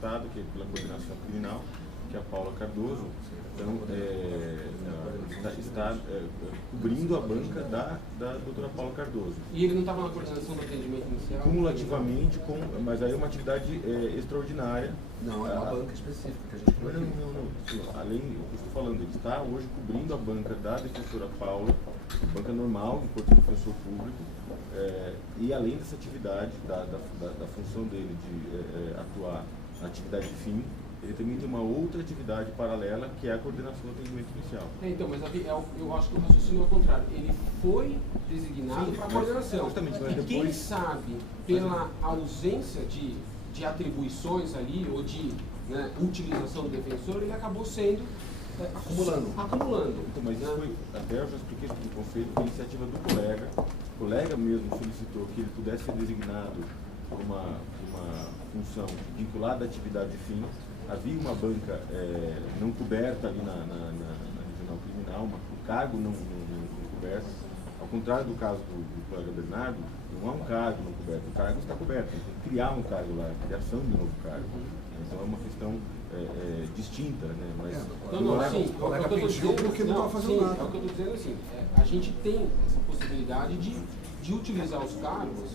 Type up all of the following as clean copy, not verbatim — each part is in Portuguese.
Estado, que é pela coordenação criminal, que é a Paula Cardoso. Então, está cobrindo a banca da doutora Paula Cardoso. E ele não estava na coordenação do atendimento inicial? Cumulativamente, mas aí é uma atividade extraordinária. Não, é uma banca específica que a gente não. Além, eu estou falando, ele está hoje cobrindo a banca da defensora Paula, banca normal, enquanto defensor público, e além dessa atividade, da função dele de atuar na atividade fim, ele também tem uma outra atividade paralela, que é a coordenação do atendimento inicial. Então, mas eu acho que o raciocínio é o contrário. Ele foi designado para a coordenação. Justamente, mas e quem sabe, pela ausência de atribuições ali, ou de utilização do defensor, ele acabou sendo acumulando. Então, mas isso foi, até eu já expliquei isso no conselho, foi iniciativa do colega. O colega mesmo solicitou que ele pudesse ser designado por uma função vinculada à atividade fim. Havia uma banca não coberta ali na regional criminal, um cargo não coberto. Ao contrário do caso do colega Bernardo, não há um cargo não coberto, o cargo está coberto. Tem que criar um cargo lá, criação de novo cargo. Então é uma questão distinta, né? Mas sim, o colega pediu porque não estava fazendo nada. É o que eu estou dizendo assim, a gente tem essa possibilidade de utilizar os cargos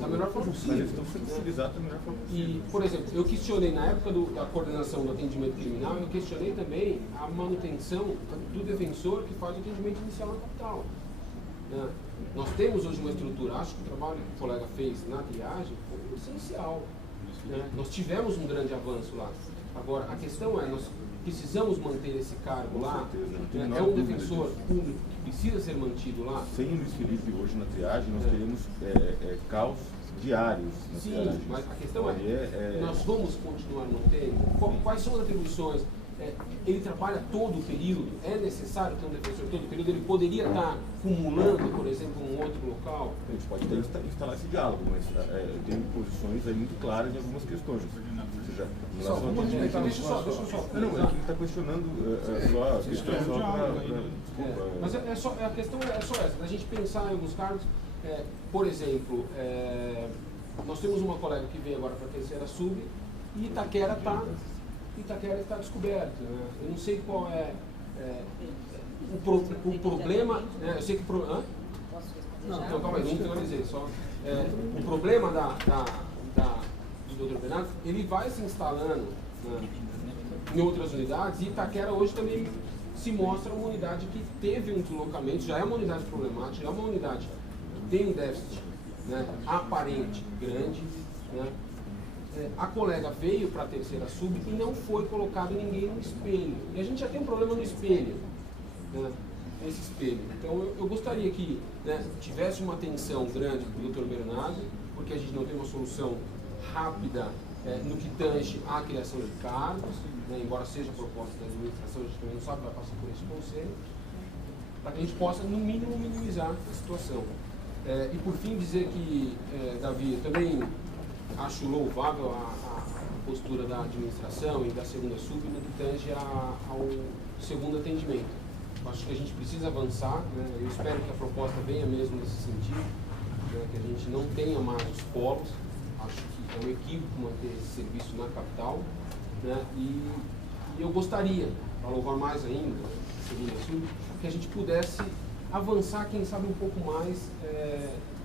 da melhor forma possível. Mas eles estão sendo utilizados da melhor forma possível. E, por exemplo, eu questionei na época da coordenação do atendimento criminal, eu questionei também a manutenção do defensor que faz o atendimento inicial na capital. Nós temos hoje uma estrutura, acho que o trabalho que o colega fez na triagem foi essencial. Nós tivemos um grande avanço lá. Agora, a questão é, nós precisamos manter esse cargo lá, é um defensor público que precisa ser mantido lá. Sem o Luiz Felipe hoje na triagem, nós teremos caos diários na triagem. Sim, mas a questão nós vamos continuar mantendo? Quais são as atribuições? Ele trabalha todo o período? É necessário ter um defensor todo o período? Ele poderia estar acumulando, por exemplo, um outro local? A gente pode até instalar esse diálogo, mas tem posições aí muito claras em algumas questões. Ou seja, em relação ao atendimento... Deixa eu só. Não, é que ele está questionando só a questão desculpa. Mas a questão é só essa, da gente pensar em alguns cargos. Por exemplo, nós temos uma colega que veio agora para a terceira sub e Itaquera está descoberto. Eu não sei qual é o problema. Eu sei que não, calma aí, não finalizei. O problema do Dr. Bernardo, ele vai se instalando em outras unidades, e Itaquera hoje também se mostra uma unidade que teve um deslocamento, já é uma unidade problemática, já é uma unidade que tem um déficit aparente grande. A colega veio para a terceira sub e não foi colocado ninguém no espelho. E a gente já tem um problema no espelho, nesse espelho. Então eu gostaria que tivesse uma atenção grande para o Dr. Bernardo, porque a gente não tem uma solução rápida no que tange à criação de cargos, embora seja proposta da administração, a gente também não sabe, vai passar por esse conselho, para que a gente possa, no mínimo, minimizar a situação. E por fim dizer que, Davi, eu também acho louvável a postura da administração e da segunda sub no que tange ao segundo atendimento. Eu acho que a gente precisa avançar, eu espero que a proposta venha mesmo nesse sentido, que a gente não tenha mais os polos. Acho que é um equívoco manter esse serviço na capital, e eu gostaria, para louvar mais ainda a segunda sub, que a gente pudesse avançar, quem sabe, um pouco mais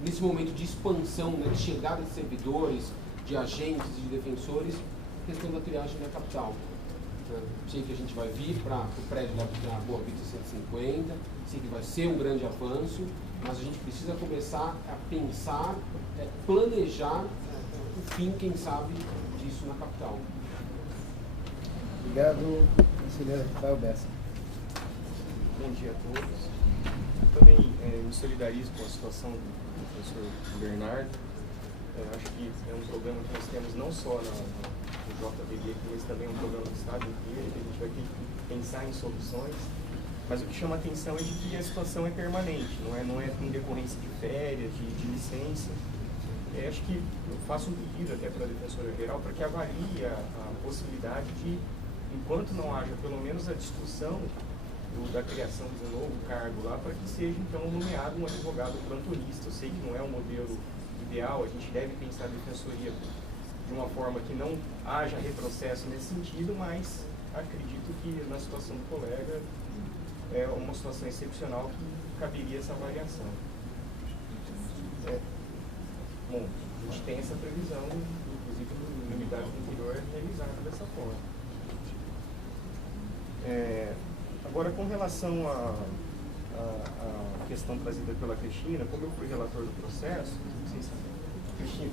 nesse momento de expansão, de chegada de servidores, de agentes, de defensores, questão da triagem na capital. Sei que a gente vai vir para o prédio da Boa Vista 150, sei que vai ser um grande avanço, mas a gente precisa começar a pensar, planejar o fim, quem sabe, disso na capital. Obrigado, conselheiro Rafael Bessa. Bom dia a todos. Também me solidarizo com a situação do professor Bernardo. Acho que é um problema que nós temos não só no JBD, mas também um problema no Estado inteiro, que a gente vai ter que pensar em soluções. Mas o que chama a atenção é de que a situação é permanente, não é com decorrência de férias, de licença. Acho que eu faço um pedido até para a Defensoria Geral para que avalie a possibilidade de, enquanto não haja pelo menos a discussão da criação de um novo cargo lá, para que seja então nomeado um advogado plantonista. Eu sei que não é o modelo ideal, a gente deve pensar a defensoria de uma forma que não haja retrocesso nesse sentido, mas acredito que na situação do colega é uma situação excepcional que caberia essa avaliação. Bom, a gente tem essa previsão, inclusive no unidade do interior realizada dessa forma. Agora, com relação à questão trazida pela Cristina, como eu fui relator do processo, Cristina,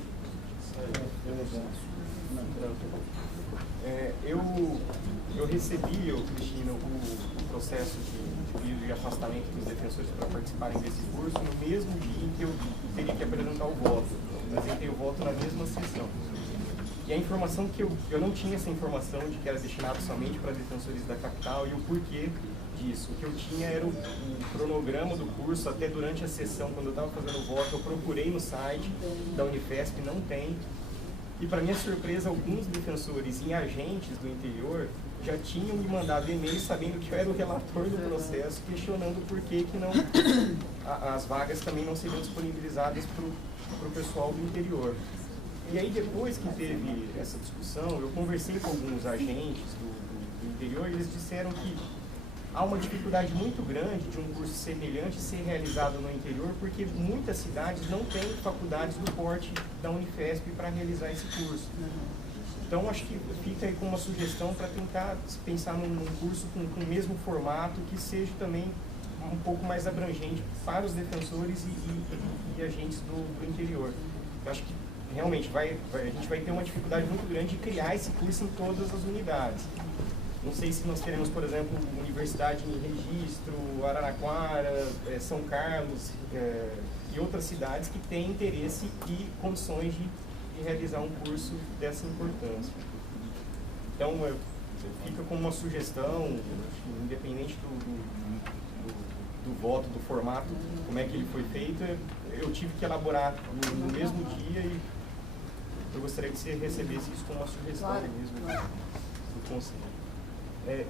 eu recebi, Cristina, o processo de pedido de afastamento dos defensores para participarem desse curso no mesmo dia em que eu teria que apresentar o voto. Eu apresentei o voto na mesma sessão. E a informação que eu não tinha essa informação de que era destinado somente para defensores da capital e o porquê disso. O que eu tinha era o cronograma do curso, até durante a sessão, quando eu estava fazendo o voto, eu procurei no site da Unifesp, não tem. E para minha surpresa, alguns defensores e agentes do interior já tinham me mandado e-mail sabendo que eu era o relator do processo, questionando por que não as vagas também não seriam disponibilizadas para o pessoal do interior. E aí, depois que teve essa discussão, eu conversei com alguns agentes do interior e eles disseram que há uma dificuldade muito grande de um curso semelhante ser realizado no interior, porque muitas cidades não têm faculdades do porte da Unifesp para realizar esse curso. Então, acho que fica aí com uma sugestão para tentar pensar num curso com o mesmo formato, que seja também um pouco mais abrangente para os defensores e agentes do interior. Eu acho que realmente a gente vai ter uma dificuldade muito grande de criar esse curso em todas as unidades. Não sei se nós teremos, por exemplo, Universidade em Registro, Araraquara, São Carlos e outras cidades que têm interesse e condições de realizar um curso dessa importância. Então, fica como uma sugestão, independente do voto, do formato, como é que ele foi feito, eu tive que elaborar no mesmo dia e eu gostaria que você recebesse isso como uma sugestão mesmo do Conselho.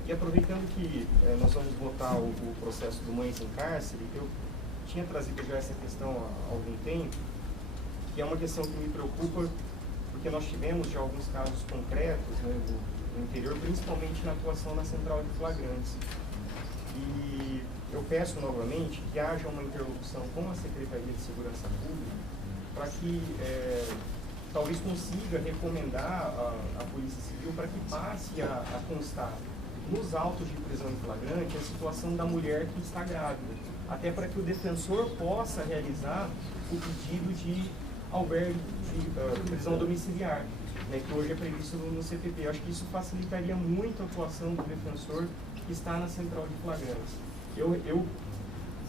E aproveitando que nós vamos votar o processo do Mães em Cárcere, eu tinha trazido já essa questão há algum tempo, que é uma questão que me preocupa, porque nós tivemos já alguns casos concretos, né, no interior, principalmente na atuação na central de flagrantes. E eu peço novamente que haja uma interlocução com a Secretaria de Segurança Pública para que talvez consiga recomendar à Polícia Civil para que passe a constar nos autos de prisão em flagrante a situação da mulher que está grávida, até para que o defensor possa realizar o pedido de albergue de prisão domiciliar, né, que hoje é previsto no CPP. Eu acho que isso facilitaria muito a atuação do defensor que está na central de flagrantes.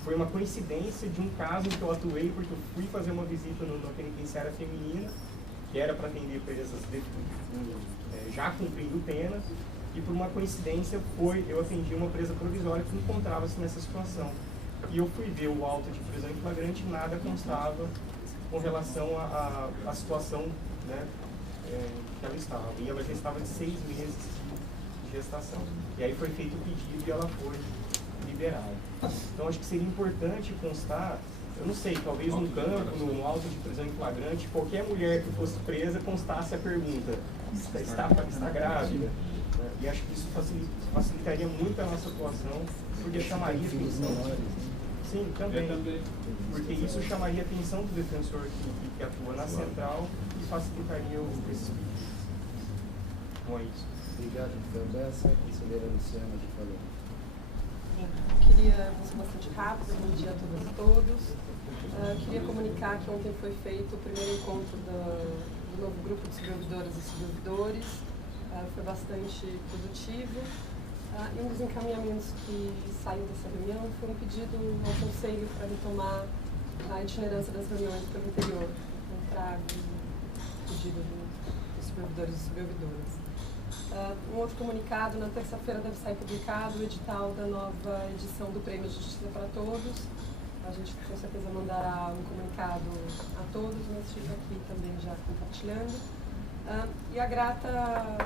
Foi uma coincidência de um caso em que eu atuei, porque eu fui fazer uma visita na penitenciária feminina, que era para atender presas já cumprindo pena, e por uma coincidência eu atendi uma presa provisória que encontrava-se nessa situação. E eu fui ver o auto de prisão em flagrante e nada constava com relação à situação, né, que ela estava. E ela já estava de 6 meses de gestação. E aí foi feito o pedido e ela foi liberada. Então acho que seria importante constar, eu não sei, talvez num campo, no auto de prisão em flagrante, qualquer mulher que fosse presa constasse a pergunta, está grávida? E acho que isso facilitaria muito a nossa atuação, porque chamaria atenção. Sim, também. Porque isso chamaria a atenção do defensor que atua na central e facilitaria esses pedidos. Bom, é isso. Obrigado, Bessa. Conselheira Luciana, que falou. Queria ser bastante rápido, bom dia a todas e todos. Queria comunicar que ontem foi feito o primeiro encontro do novo grupo de supervidoras e supervidores. Foi bastante produtivo. E um dos encaminhamentos que saiu dessa reunião foi um pedido ao Conselho para retomar a itinerância das reuniões pelo interior, um trago, pedido dos supervidores e supervidoras. Um outro comunicado, na terça-feira deve sair publicado o edital da nova edição do Prêmio Justiça para Todos. A gente com certeza mandará um comunicado a todos, mas estive aqui também já compartilhando. E a grata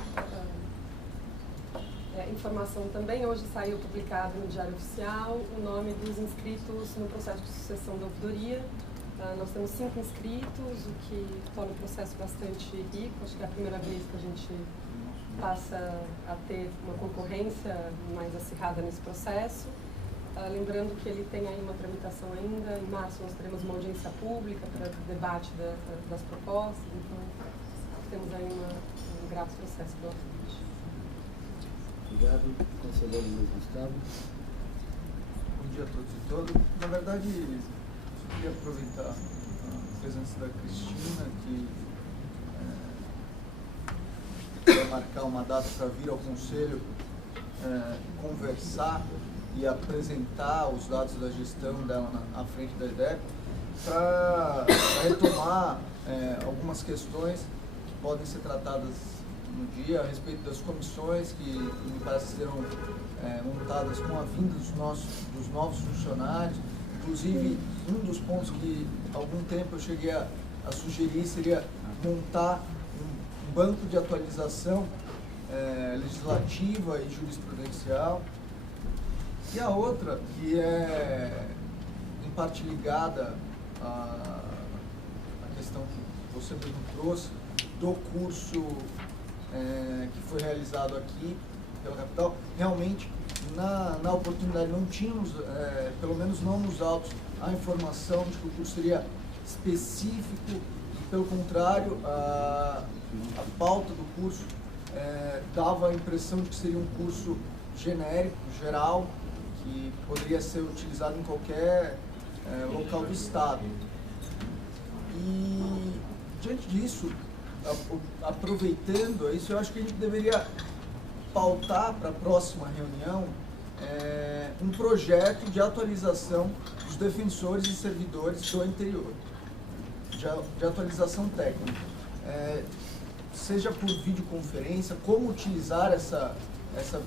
informação também, hoje saiu publicado no Diário Oficial o nome dos inscritos no processo de sucessão da ouvidoria. Nós temos 5 inscritos, o que torna o processo bastante rico. Acho que é a primeira vez que a gente passa a ter uma concorrência mais acirrada nesse processo. Lembrando que ele tem aí uma tramitação ainda. Em março nós teremos uma audiência pública para debate das propostas. Então, temos aí um grato processo pela frente. Obrigado, conselheiro Luiz Gustavo. Bom dia a todos e todas. Na verdade, eu queria aproveitar a presença da Cristina, que vai marcar uma data para vir ao Conselho conversar e apresentar os dados da gestão dela à frente da IDECO, para retomar algumas questões que podem ser tratadas no dia a respeito das comissões que me parece serão montadas com a vinda dos novos funcionários. Inclusive, um dos pontos que há algum tempo eu cheguei a sugerir seria montar um banco de atualização legislativa e jurisprudencial. E a outra, que é em parte ligada à questão que você mesmo trouxe, do curso que foi realizado aqui pela capital. Realmente, na oportunidade não tínhamos, pelo menos não nos autos, a informação de que o curso seria específico, e pelo contrário, a pauta do curso dava a impressão de que seria um curso genérico, geral, que poderia ser utilizado em qualquer local do Estado. E, diante disso, aproveitando isso, eu acho que a gente deveria pautar para a próxima reunião um projeto de atualização dos defensores e servidores do interior, de atualização técnica, seja por videoconferência, como utilizar essa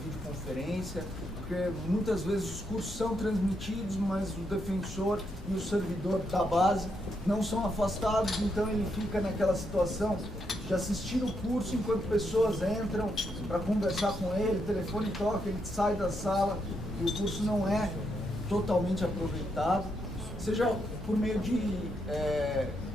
videoconferência, porque muitas vezes os cursos são transmitidos, mas o defensor e o servidor da base não são afastados, então ele fica naquela situação de assistir o curso enquanto pessoas entram para conversar com ele, o telefone toca, ele sai da sala e o curso não é totalmente aproveitado, seja por meio de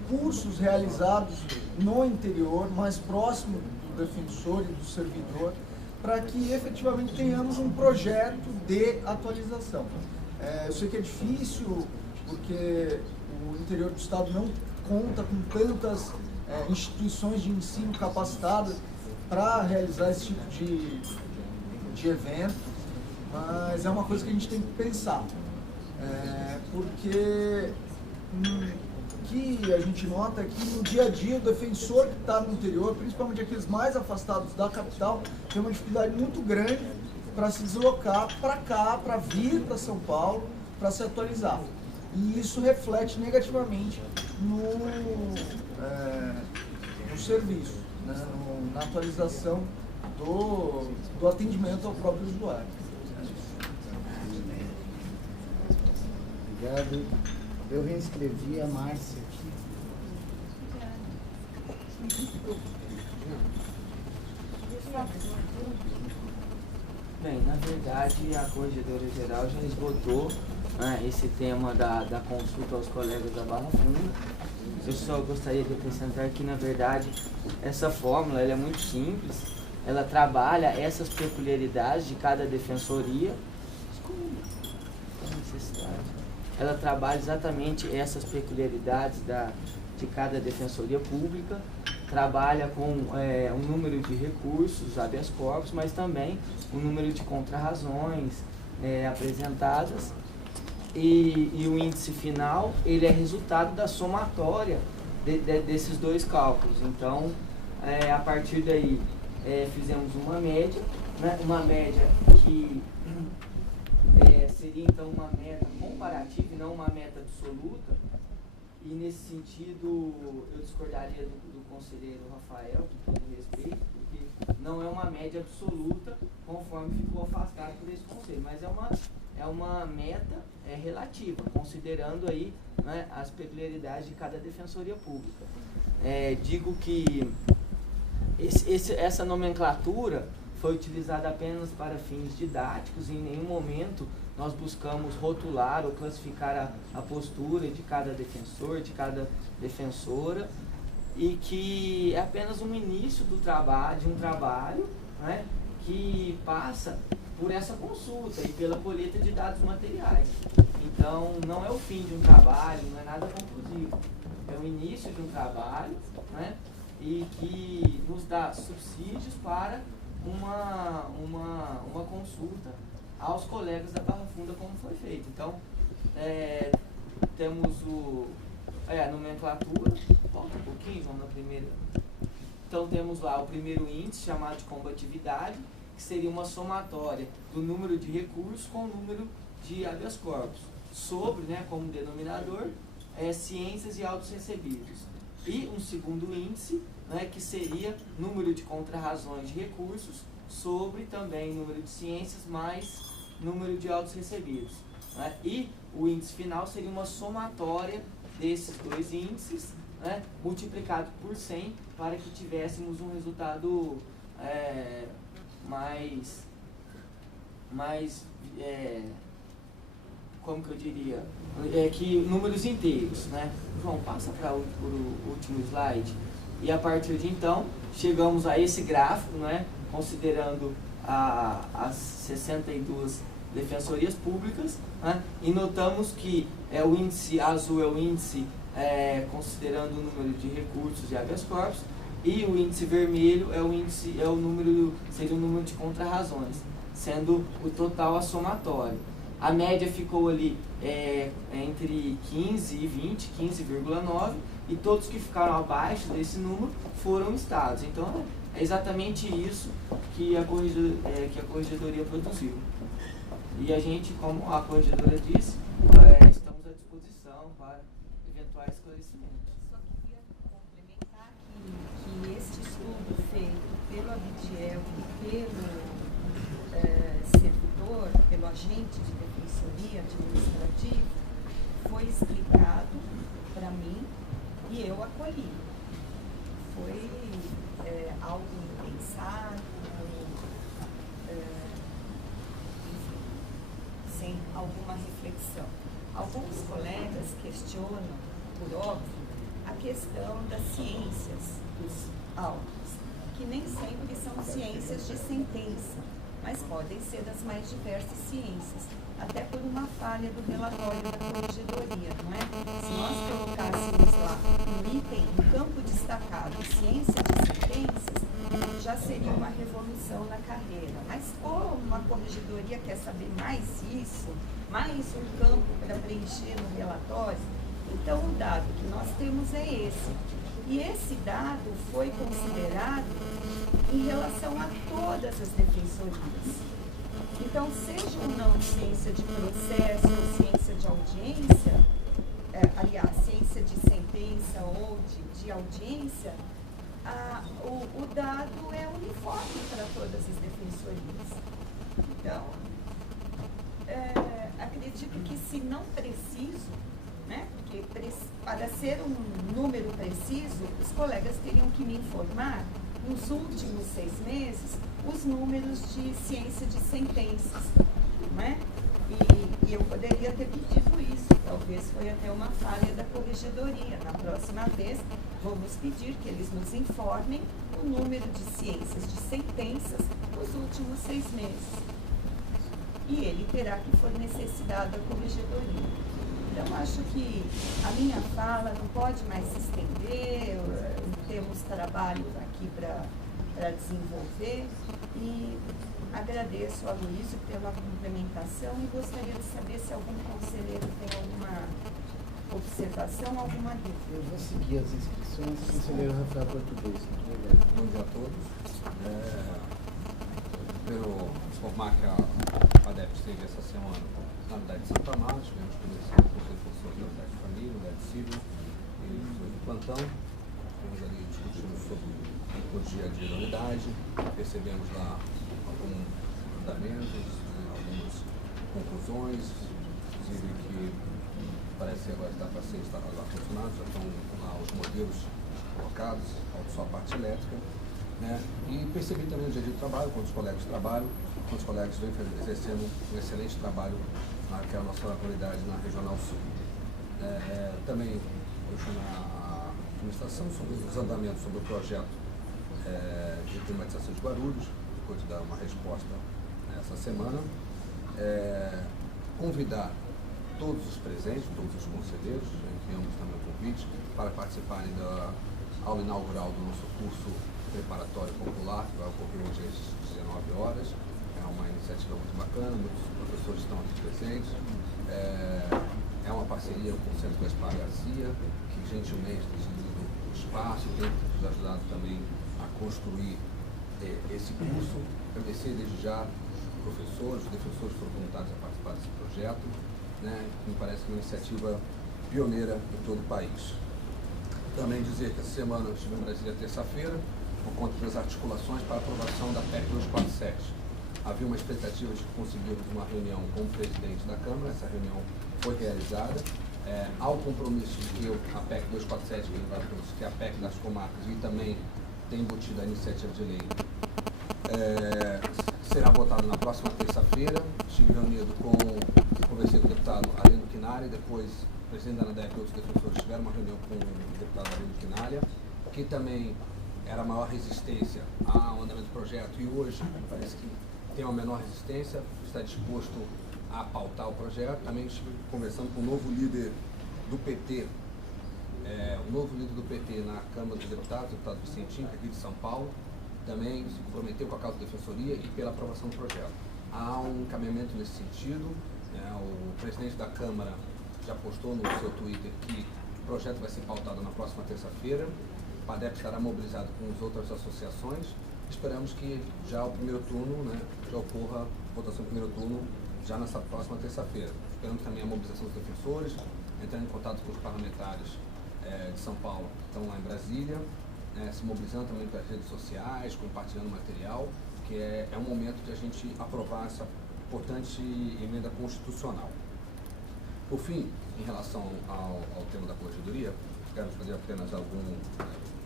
cursos realizados no interior, mais próximo do defensor e do servidor, para que efetivamente tenhamos um projeto de atualização. Eu sei que é difícil, porque o interior do estado não conta com tantas instituições de ensino capacitadas para realizar esse tipo de evento, mas é uma coisa que a gente tem que pensar, porque que a gente nota que no dia a dia o defensor que está no interior, principalmente aqueles mais afastados da capital, tem uma dificuldade muito grande para se deslocar para cá, para vir para São Paulo, para se atualizar. E isso reflete negativamente no serviço, né, na atualização do atendimento ao próprio usuário. Obrigado. Eu reinscrevi a Márcia aqui. Bem, na verdade, a Corregedora Geral já esgotou, né, esse tema da consulta aos colegas da Barra Funda. Eu só gostaria de acrescentar que, na verdade, essa fórmula ela é muito simples. Ela trabalha essas peculiaridades de cada defensoria. Ela trabalha exatamente essas peculiaridades de cada defensoria pública, trabalha com um número de recursos, habeas corpus, mas também o número de contrarrazões apresentadas, e o índice final ele é resultado da somatória desses dois cálculos. Então, a partir daí, fizemos uma média, né, uma média que seria então uma meta comparativa e não uma meta absoluta, e nesse sentido eu discordaria do conselheiro Rafael, com todo respeito, porque não é uma média absoluta conforme ficou afastado por esse conselho, mas é uma meta relativa, considerando aí, né, as peculiaridades de cada defensoria pública. Digo que essa nomenclatura foi utilizada apenas para fins didáticos, e em nenhum momento nós buscamos rotular ou classificar a postura de cada defensor, de cada defensora, e que é apenas um início do trabalho, de um trabalho, né, que passa por essa consulta e pela colheita de dados materiais. Então, não é o fim de um trabalho, não é nada conclusivo. É o início de um trabalho, né, e que nos dá subsídios para uma consulta aos colegas da Barra Funda, como foi feito. Então, temos a nomenclatura, volta um pouquinho, vamos na primeira. Então, temos lá o primeiro índice, chamado de combatividade, que seria uma somatória do número de recursos com o número de habeas corpus, sobre, né, como denominador, ciências e autos recebidos. E um segundo índice, né, que seria número de contrarrazões de recursos, sobre também número de ciências mais número de autos recebidos. Né? E o índice final seria uma somatória desses dois índices, né, multiplicado por 100, para que tivéssemos um resultado como que eu diria, que números inteiros, né? João, passa para o último slide. E a partir de então, chegamos a esse gráfico, né, considerando as 62 defensorias públicas, né, e notamos que o índice azul é o índice considerando o número de recursos de habeas corpus, e o índice vermelho seria o número de contrarrazões, sendo o total a somatório. A média ficou ali entre 15 e 20, 15,9, e todos que ficaram abaixo desse número foram estados. Então, é exatamente isso que a corregedoria produziu. E a gente, como a corregedora disse, estamos à disposição para eventuais esclarecimentos. Só queria complementar que este estudo feito pelo Abdiel e pelo servidor, pelo agente de defensoria administrativa, foi explicado para mim e eu acolhi. Foi algo impensado, enfim, sem alguma reflexão. Alguns colegas questionam, por óbvio, a questão das ciências dos autos, que nem sempre são ciências de sentença, mas podem ser das mais diversas ciências, até por uma falha do relatório da corregedoria, não é? Se nós colocássemos lá no item, no campo destacado, ciência de sentenças, já seria uma revolução na carreira. Mas como a corregedoria quer saber mais isso, mais um campo para preencher no relatório, então o dado que nós temos é esse. E esse dado foi considerado em relação a todas as defensorias. Então, seja ou não ciência de processo ou ciência de audiência, aliás, ciência de sentença ou de audiência, o dado é uniforme para todas as defensorias. Então, acredito que, se não preciso, né, porque para ser um número preciso, os colegas teriam que me informar, nos últimos 6 meses, os números de ciência de sentenças, né? E eu poderia ter pedido isso, talvez foi até uma falha da corregedoria. Na próxima vez, vamos pedir que eles nos informem o número de ciências de sentenças nos últimos 6 meses. E ele terá que fornecer esse dado à corregedoria. Então, acho que a minha fala não pode mais se estender, temos trabalho aqui para desenvolver, e agradeço a Luísio pela complementação e gostaria de saber se algum conselheiro tem alguma observação, alguma dúvida. Eu vou seguir as inscrições, conselheiro Rafael Português. Bom dia a todos. Primeiro, informar que a ADEP esteve essa semana na unidade de Santo Amaro, tivemos conversando com os defensores da unidade de família, unidade civil e do plantão. Estamos ali discutindo sobre o dia a dia da unidade, percebemos lá alguns fundamentos, algumas conclusões, inclusive que parece agora estar para ser instalado lá funcionando, já estão lá os modelos colocados, falta só a parte elétrica. né? E percebi também no dia a dia do trabalho, quando os colegas trabalham, quando os colegas vêm exercendo um excelente trabalho naquela nossa unidade na Regional Sul. Também hoje na administração sobre os andamentos sobre o projeto de climatização de Guarulhos, depois de dar uma resposta essa semana. Convidar todos os presentes, todos os conselheiros, enviamos também o convite para participarem da aula inaugural do nosso curso preparatório popular, que vai ocorrer hoje às 19 horas. É uma iniciativa muito bacana, muitos professores estão aqui presentes. É uma parceria com o Centro Gaspar Garcia, que gentilmente tem cedido o espaço, tem nos ajudado também a construir esse curso. Agradecer desde já os professores, os defensores que foram voluntários a participar desse projeto, né, que me parece uma iniciativa pioneira em todo o país. Também dizer que essa semana eu estive em Brasília terça-feira, por conta das articulações para a aprovação da PEC 247. Havia uma expectativa de conseguirmos uma reunião com o presidente da Câmara, essa reunião foi realizada. Há o compromisso de que a PEC 247, que é a PEC das comarcas, e também tem embutido a iniciativa de lei, será votado na próxima terça-feira. Estive reunido conversei com o deputado Arlindo Quinalha, depois o presidente da ANADEP e outros defensores tiveram uma reunião com o deputado Arlindo Quinalha, que também era a maior resistência ao andamento do projeto, e hoje parece que tem uma menor resistência, está disposto a pautar o projeto. Também estive conversando com o novo líder do PT, na Câmara dos Deputados, o deputado Vicentinho, aqui de São Paulo, também se comprometeu com a causa da Defensoria e pela aprovação do projeto. Há um encaminhamento nesse sentido, o presidente da Câmara já postou no seu Twitter que o projeto vai ser pautado na próxima terça-feira. O PADEP estará mobilizado com as outras associações. Esperamos que já o primeiro turno, já ocorra a votação do primeiro turno já nessa próxima terça-feira. Esperamos também a mobilização dos defensores, entrando em contato com os parlamentares de São Paulo que estão lá em Brasília, se mobilizando também pelas redes sociais, compartilhando material, que é um momento de a gente aprovar essa importante emenda constitucional. Por fim, em relação ao tema da corregedoria, quero fazer apenas algum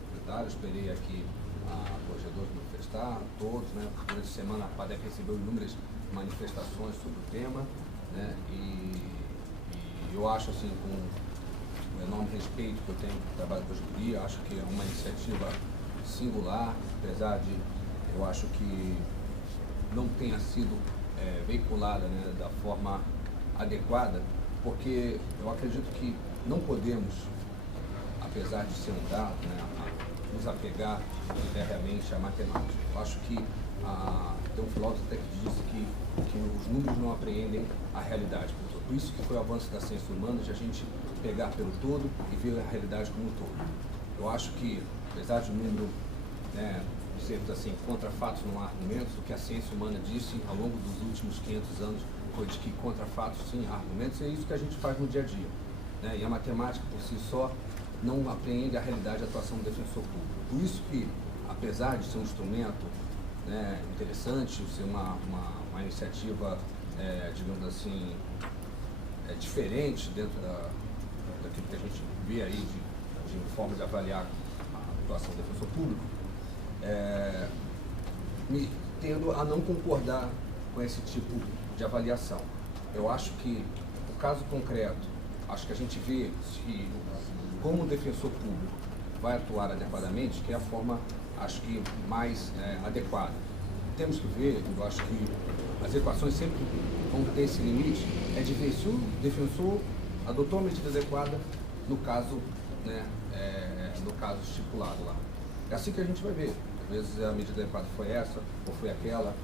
comentário. Esperei aqui a corregedora manifestar, todos, durante a semana a PADEP recebeu inúmeras manifestações sobre o tema, e eu acho, assim, com o enorme respeito que eu tenho para o trabalho da corregedoria, acho que é uma iniciativa singular, apesar de eu acho que não tenha sido veiculada da forma adequada, porque eu acredito que não podemos, apesar de ser um dado, nos apegar realmente à matemática. Eu acho que tem um filósofo até que disse que os números não apreendem a realidade. Por isso que foi o avanço da ciência humana, de a gente pegar pelo todo e ver a realidade como um todo. Eu acho que, apesar de o número sermos assim, contra fatos não há argumentos, o que a ciência humana disse ao longo dos últimos 500 anos foi de que contra fatos sim há argumentos, e é isso que a gente faz no dia a dia. E a matemática por si só não apreende a realidade da atuação do defensor público. Por isso que, apesar de ser um instrumento interessante, ser uma iniciativa, digamos assim, diferente dentro daquilo que a gente vê aí de forma de avaliar a atuação do defensor público, me tendo a não concordar com esse tipo de avaliação. Eu acho que, no caso concreto, acho que a gente vê se, como o defensor público vai atuar adequadamente, que é a forma, acho que, mais adequada. Temos que ver, eu acho que as equações sempre vão ter esse limite, de ver se o defensor adotou a medida adequada no caso, no caso estipulado lá. É assim que a gente vai ver. Às vezes a medida adequada foi essa ou foi aquela.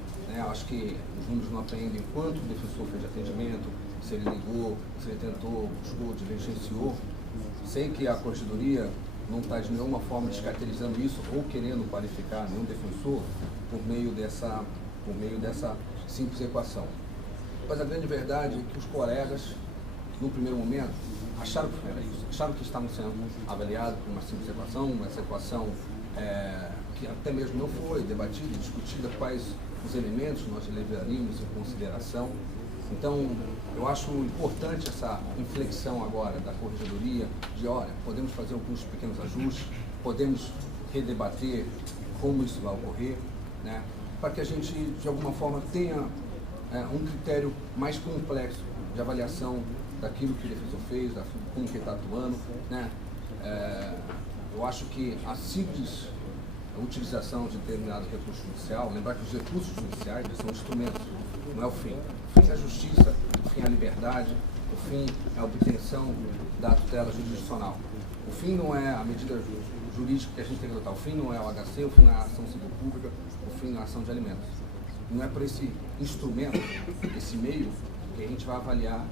Acho que os números não aprendem quanto o defensor fez de atendimento, se ele ligou, se ele tentou, buscou, diligenciou. Sei que a corregedoria não está de nenhuma forma descaracterizando isso ou querendo qualificar nenhum defensor por meio dessa simples equação. Mas a grande verdade é que os colegas, no primeiro momento, acharam que era isso, acharam que estavam sendo avaliados por uma simples equação, essa equação que até mesmo não foi debatida e discutida quais os elementos nós levaríamos em consideração. Então, eu acho importante essa inflexão agora da corregedoria de, olha, podemos fazer alguns pequenos ajustes, podemos redebater como isso vai ocorrer, né, para que a gente, de alguma forma, tenha um critério mais complexo de avaliação daquilo que o defensor fez, como que ele está atuando, né. Eu acho que a simples utilização de determinado recurso judicial, lembrar que os recursos judiciais são instrumentos, não é o fim. O fim é a justiça, o fim é a liberdade, o fim é a obtenção da tutela jurisdicional. O fim não é a medida jurídica que a gente tem que adotar, o fim não é o HC, o fim não é a ação civil pública, o fim não é a ação de alimentos. Não é por esse instrumento, esse meio, que a gente vai avaliar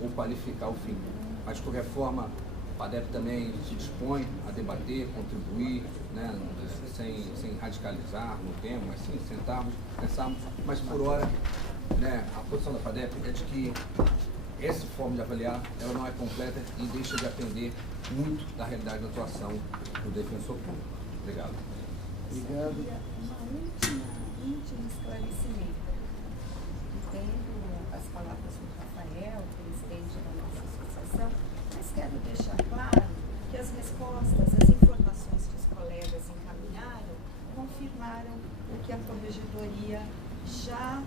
ou qualificar o fim. Mas, de qualquer forma, a FADEP também se dispõe a debater, contribuir, né, sem radicalizar no tema, mas sim sentarmos, pensarmos. Mas, por hora, né, a posição da FADEP é de que essa forma de avaliar ela não é completa e deixa de atender muito da realidade da atuação do defensor público. Obrigado. Obrigado. Uma última esclarecimento. Entendo as palavras do Rafael, presidente da nossa associação, mas quero deixar claro que as respostas, as informações que os colegas encaminharam, confirmaram o que a Corregedoria já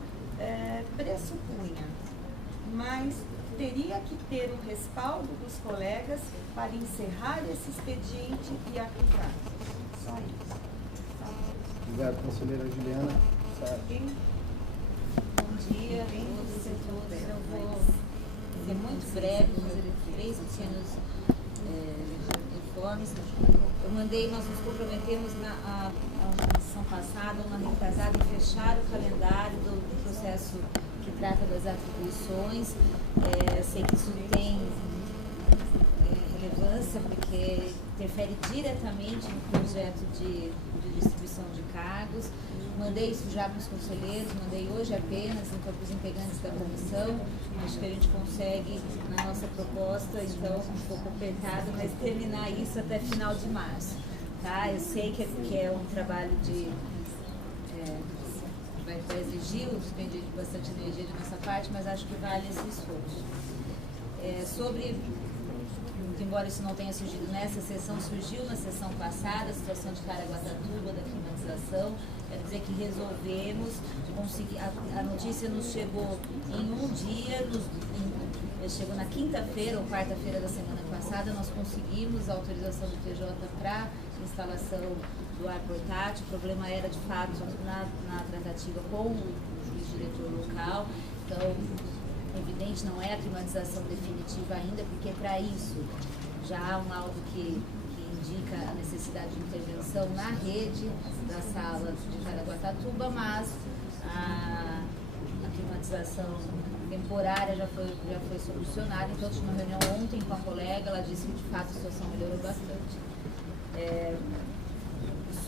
pressupunha. Mas teria que ter o respaldo dos colegas para encerrar esse expediente e aplicar. Só isso. Obrigado, conselheira Juliana. Bom dia a todos e todas. Eu vou ser muito breve, fazer 3 pequenos informes. Nós nos comprometemos na sessão passada, uma retrasada, em fechar o calendário do processo que trata das atribuições. Sei que isso tem relevância porque interfere diretamente no projeto de distribuição de cargos. Mandei isso já para os conselheiros, mandei hoje apenas para os integrantes da comissão. Acho que a gente consegue, na nossa proposta, então, um pouco apertado, mas terminar isso até final de março. Tá? Eu sei que é um trabalho vai exigir o despendimento de bastante energia de nossa parte, mas acho que vale esse esforço. Embora isso não tenha surgido nessa sessão, surgiu na sessão passada a situação de Caraguatatuba, da climatização. Quero dizer que resolvemos conseguir. A notícia nos chegou em um dia, chegou na quinta-feira ou quarta-feira da semana passada. Nós conseguimos a autorização do TJ para instalação do ar portátil. O problema era, de fato, na tratativa com o juiz diretor local. Então, evidente, não é a climatização definitiva ainda, porque para isso já há um laudo que indica a necessidade de intervenção na rede da sala de Caraguatatuba, mas a climatização temporária já foi solucionada. Então, tive uma reunião ontem com a colega, ela disse que de fato a situação melhorou bastante.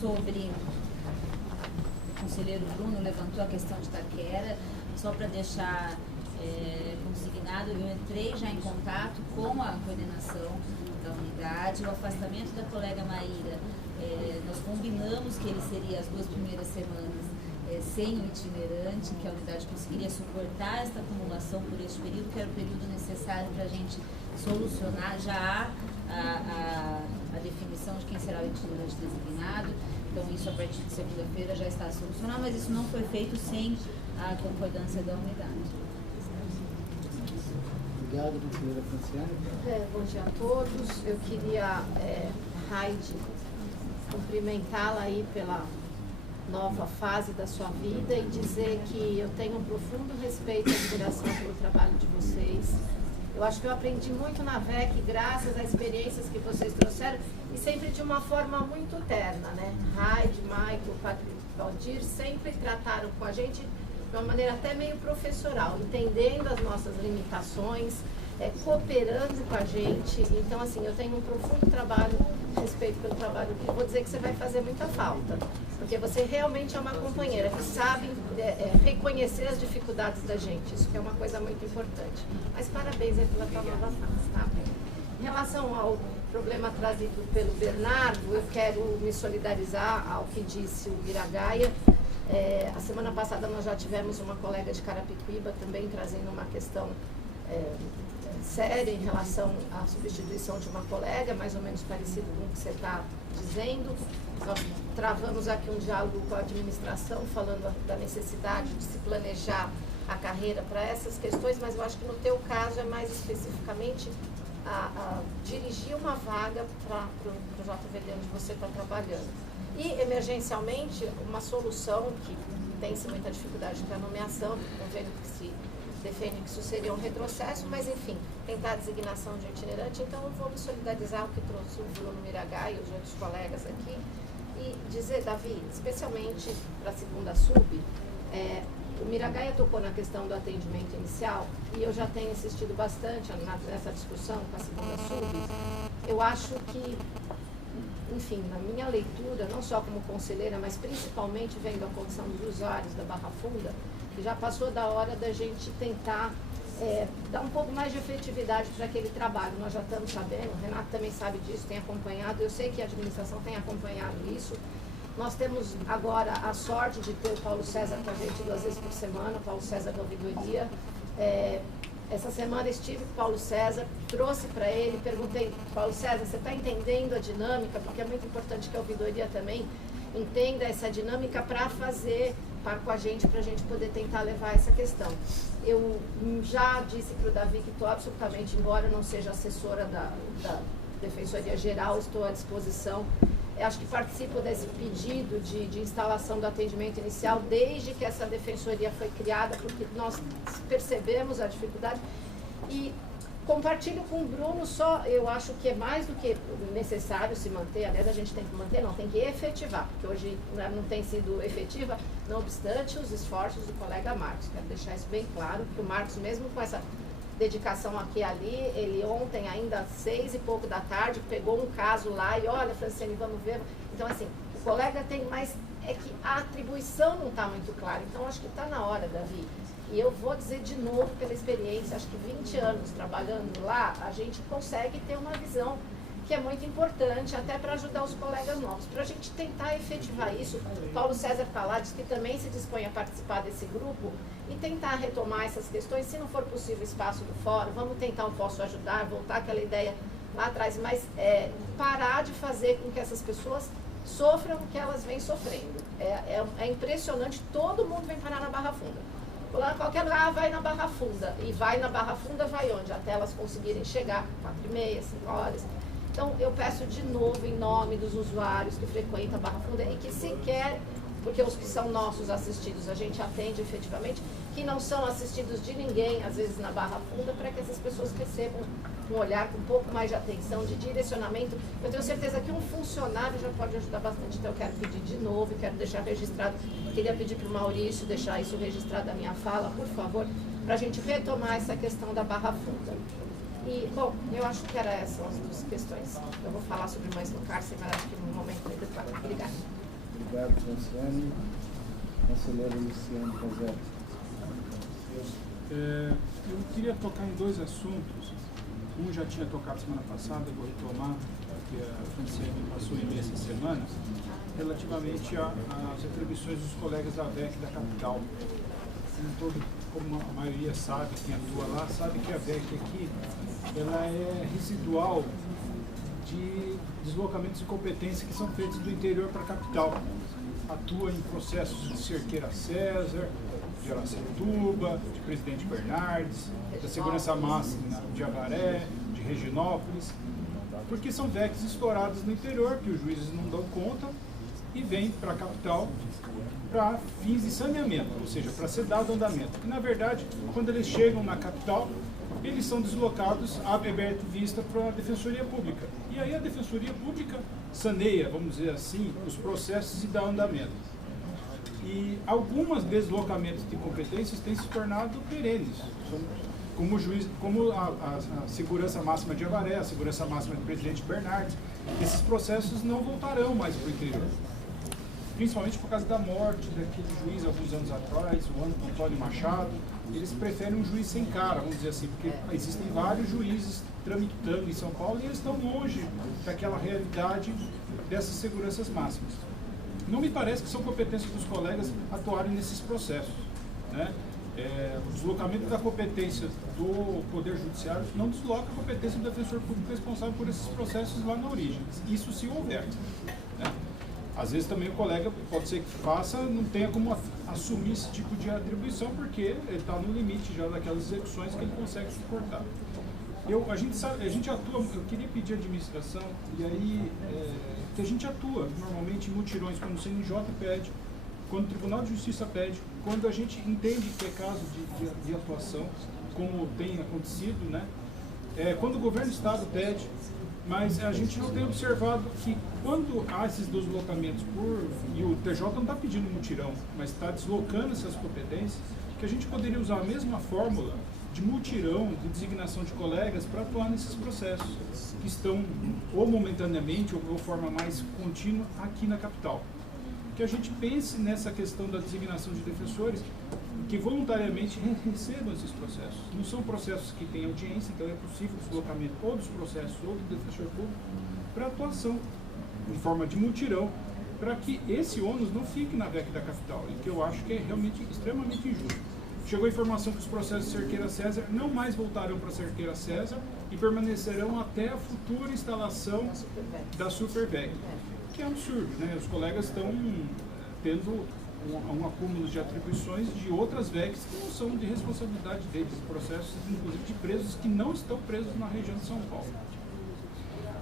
Sobre o conselheiro Bruno levantou a questão de Taquera, só para deixar consignado, eu entrei já em contato com a coordenação da unidade. O afastamento da colega Maíra, nós combinamos que ele seria as 2 primeiras semanas sem o itinerante, que a unidade conseguiria suportar esta acumulação por este período, que era o período necessário para a gente solucionar. Já há a definição de quem será o itinerante designado, então isso a partir de segunda-feira já está solucionado, mas isso não foi feito sem a concordância da unidade. Obrigado, conselheira Franciane. Bom dia a todos. Eu queria, Raide, cumprimentá-la aí pela nova fase da sua vida e dizer que eu tenho um profundo respeito e admiração pelo trabalho de vocês. Eu acho que eu aprendi muito na VEC graças às experiências que vocês trouxeram e sempre de uma forma muito terna, né? Raide, Michael, Patrick, Valdir sempre trataram com a gente de uma maneira até meio professoral, entendendo as nossas limitações, cooperando com a gente. Então, assim, eu tenho um profundo respeito pelo trabalho que vou dizer que você vai fazer muita falta, porque você realmente é uma companheira que sabe reconhecer as dificuldades da gente. Isso que é uma coisa muito importante. Mas parabéns aí pela tua nova fase, tá? Em relação ao problema trazido pelo Bernardo, eu quero me solidarizar ao que disse o Biragaia. A semana passada nós já tivemos uma colega de Carapicuíba também trazendo uma questão séria em relação à substituição de uma colega, mais ou menos parecido com o que você está dizendo. Nós travamos aqui um diálogo com a administração, falando da necessidade de se planejar a carreira para essas questões, mas eu acho que no teu caso é mais especificamente a dirigir uma vaga para o JVD onde você está trabalhando. E, emergencialmente, uma solução que tem-se muita dificuldade para a nomeação, do convênio que se defende que isso seria um retrocesso, mas, enfim, tentar a designação de itinerante. Então, eu vou me solidarizar com o que trouxe o Bruno Miragá e os outros colegas aqui e dizer, Davi, especialmente para a segunda sub, o Miragaia tocou na questão do atendimento inicial e eu já tenho insistido bastante nessa discussão com a segunda sub. Eu acho que, enfim, na minha leitura, não só como conselheira, mas principalmente vendo a condição dos usuários da Barra Funda, que já passou da hora da gente tentar dar um pouco mais de efetividade para aquele trabalho. Nós já estamos sabendo, o Renato também sabe disso, tem acompanhado, eu sei que a administração tem acompanhado isso. Nós temos agora a sorte de ter o Paulo César com a gente 2 vezes por semana, o Paulo César da ouvidoria. Essa semana estive com o Paulo César, trouxe para ele, perguntei, Paulo César, você está entendendo a dinâmica? Porque é muito importante que a ouvidoria também entenda essa dinâmica para fazer com a gente, para a gente poder tentar levar essa questão. Eu já disse para o Davi que estou absolutamente, embora não seja assessora da Defensoria Geral, estou à disposição. Eu acho que participo desse pedido de instalação do atendimento inicial desde que essa defensoria foi criada, porque nós percebemos a dificuldade e compartilho com o Bruno só, eu acho que é mais do que necessário se manter, aliás a gente tem que manter, não, tem que efetivar, porque hoje não tem sido efetiva, não obstante os esforços do colega Marcos, quero deixar isso bem claro, porque o Marcos mesmo com essa dedicação aqui e ali, ele ontem ainda às 6 e pouco da tarde pegou um caso lá e olha, Franciane, vamos ver. Então assim, o colega tem, mas é que a atribuição não está muito clara, então acho que está na hora, Davi. E eu vou dizer de novo pela experiência, acho que 20 anos trabalhando lá, a gente consegue ter uma visão que é muito importante até para ajudar os colegas novos. Para a gente tentar efetivar isso, Paulo César está lá, diz que também se dispõe a participar desse grupo e tentar retomar essas questões, se não for possível espaço do fórum, vamos tentar um Posso Ajudar, voltar aquela ideia lá atrás, mas parar de fazer com que essas pessoas sofram o que elas vêm sofrendo. É impressionante, todo mundo vem parar na Barra Funda. Lá qualquer lugar vai na Barra Funda, e vai na Barra Funda, vai onde? Até elas conseguirem chegar, 4h30, 5 horas. Então, eu peço de novo, em nome dos usuários que frequentam a Barra Funda e que sequer, porque os que são nossos assistidos a gente atende efetivamente, que não são assistidos de ninguém, às vezes na Barra Funda, para que essas pessoas recebam um olhar com um pouco mais de atenção, de direcionamento. Eu tenho certeza que um funcionário já pode ajudar bastante, então eu quero pedir de novo, quero deixar registrado, queria pedir para o Maurício deixar isso registrado da minha fala, por favor, para a gente retomar essa questão da Barra Funda. E, bom, eu acho que essas as duas questões. Eu vou falar sobre mães no cárcere, mas acho que no momento é adequado. Obrigada. Obrigado, Franciane. Conselheira Luciane Cosé. Eu queria tocar em 2 assuntos. Um já tinha tocado semana passada, eu vou retomar, porque a Franciane passou em essa semana, relativamente às atribuições dos colegas da VEC da capital. Como a maioria sabe, quem atua lá, sabe que a VEC aqui ela é residual de deslocamentos de competência que são feitos do interior para a capital. Atua em processos de Cerqueira César, de Araçatuba, de Presidente Bernardes, da Segurança Máxima de Avaré, de Reginópolis, porque são VECs estourados no interior, que os juízes não dão conta, e vêm para a capital para fins de saneamento, ou seja, para ser dado andamento. E, na verdade, quando eles chegam na capital, eles são deslocados, aberto vista para a Defensoria Pública. E aí a Defensoria Pública saneia, vamos dizer assim, os processos e dá andamento. E alguns deslocamentos de competências têm se tornado perenes, como a Segurança Máxima de Avaré, a Segurança Máxima de Presidente Bernardes. Esses processos não voltarão mais para o interior. Principalmente por causa da morte daquele juiz alguns anos atrás, o Antônio Machado. Eles preferem um juiz sem cara, vamos dizer assim, porque existem vários juízes tramitando em São Paulo e eles estão longe daquela realidade dessas seguranças máximas. Não me parece que são competências dos colegas atuarem nesses processos, né? O deslocamento da competência do Poder Judiciário não desloca a competência do defensor público responsável por esses processos lá na origem. Isso se houver. Né? Às vezes também o colega pode ser que faça, não tenha como assumir esse tipo de atribuição, porque ele está no limite já daquelas execuções que ele consegue suportar. A gente atua, eu queria pedir à administração, e aí que a gente atua normalmente em mutirões, quando o CNJ pede, quando o Tribunal de Justiça pede, quando a gente entende que é caso de atuação, como tem acontecido, né? Quando o governo do Estado pede, mas a gente não tem observado que quando há esses deslocamentos e o TJ não está pedindo mutirão, mas está deslocando essas competências, que a gente poderia usar a mesma fórmula de mutirão, de designação de colegas para atuar nesses processos que estão ou momentaneamente ou de forma mais contínua aqui na capital. Que a gente pense nessa questão da designação de defensores que voluntariamente recebam esses processos. Não são processos que têm audiência, então é possível o deslocamento ou dos processos ou do defensor público para atuação em forma de mutirão, para que esse ônus não fique na VEC da capital, e que eu acho que é realmente extremamente injusto. Chegou a informação que os processos de Cerqueira César não mais voltarão para Cerqueira César e permanecerão até a futura instalação da Superveg, que é um absurdo, né? Os colegas estão tendo um acúmulo de atribuições de outras VECs que não são de responsabilidade deles, processos inclusive de presos que não estão presos na região de São Paulo.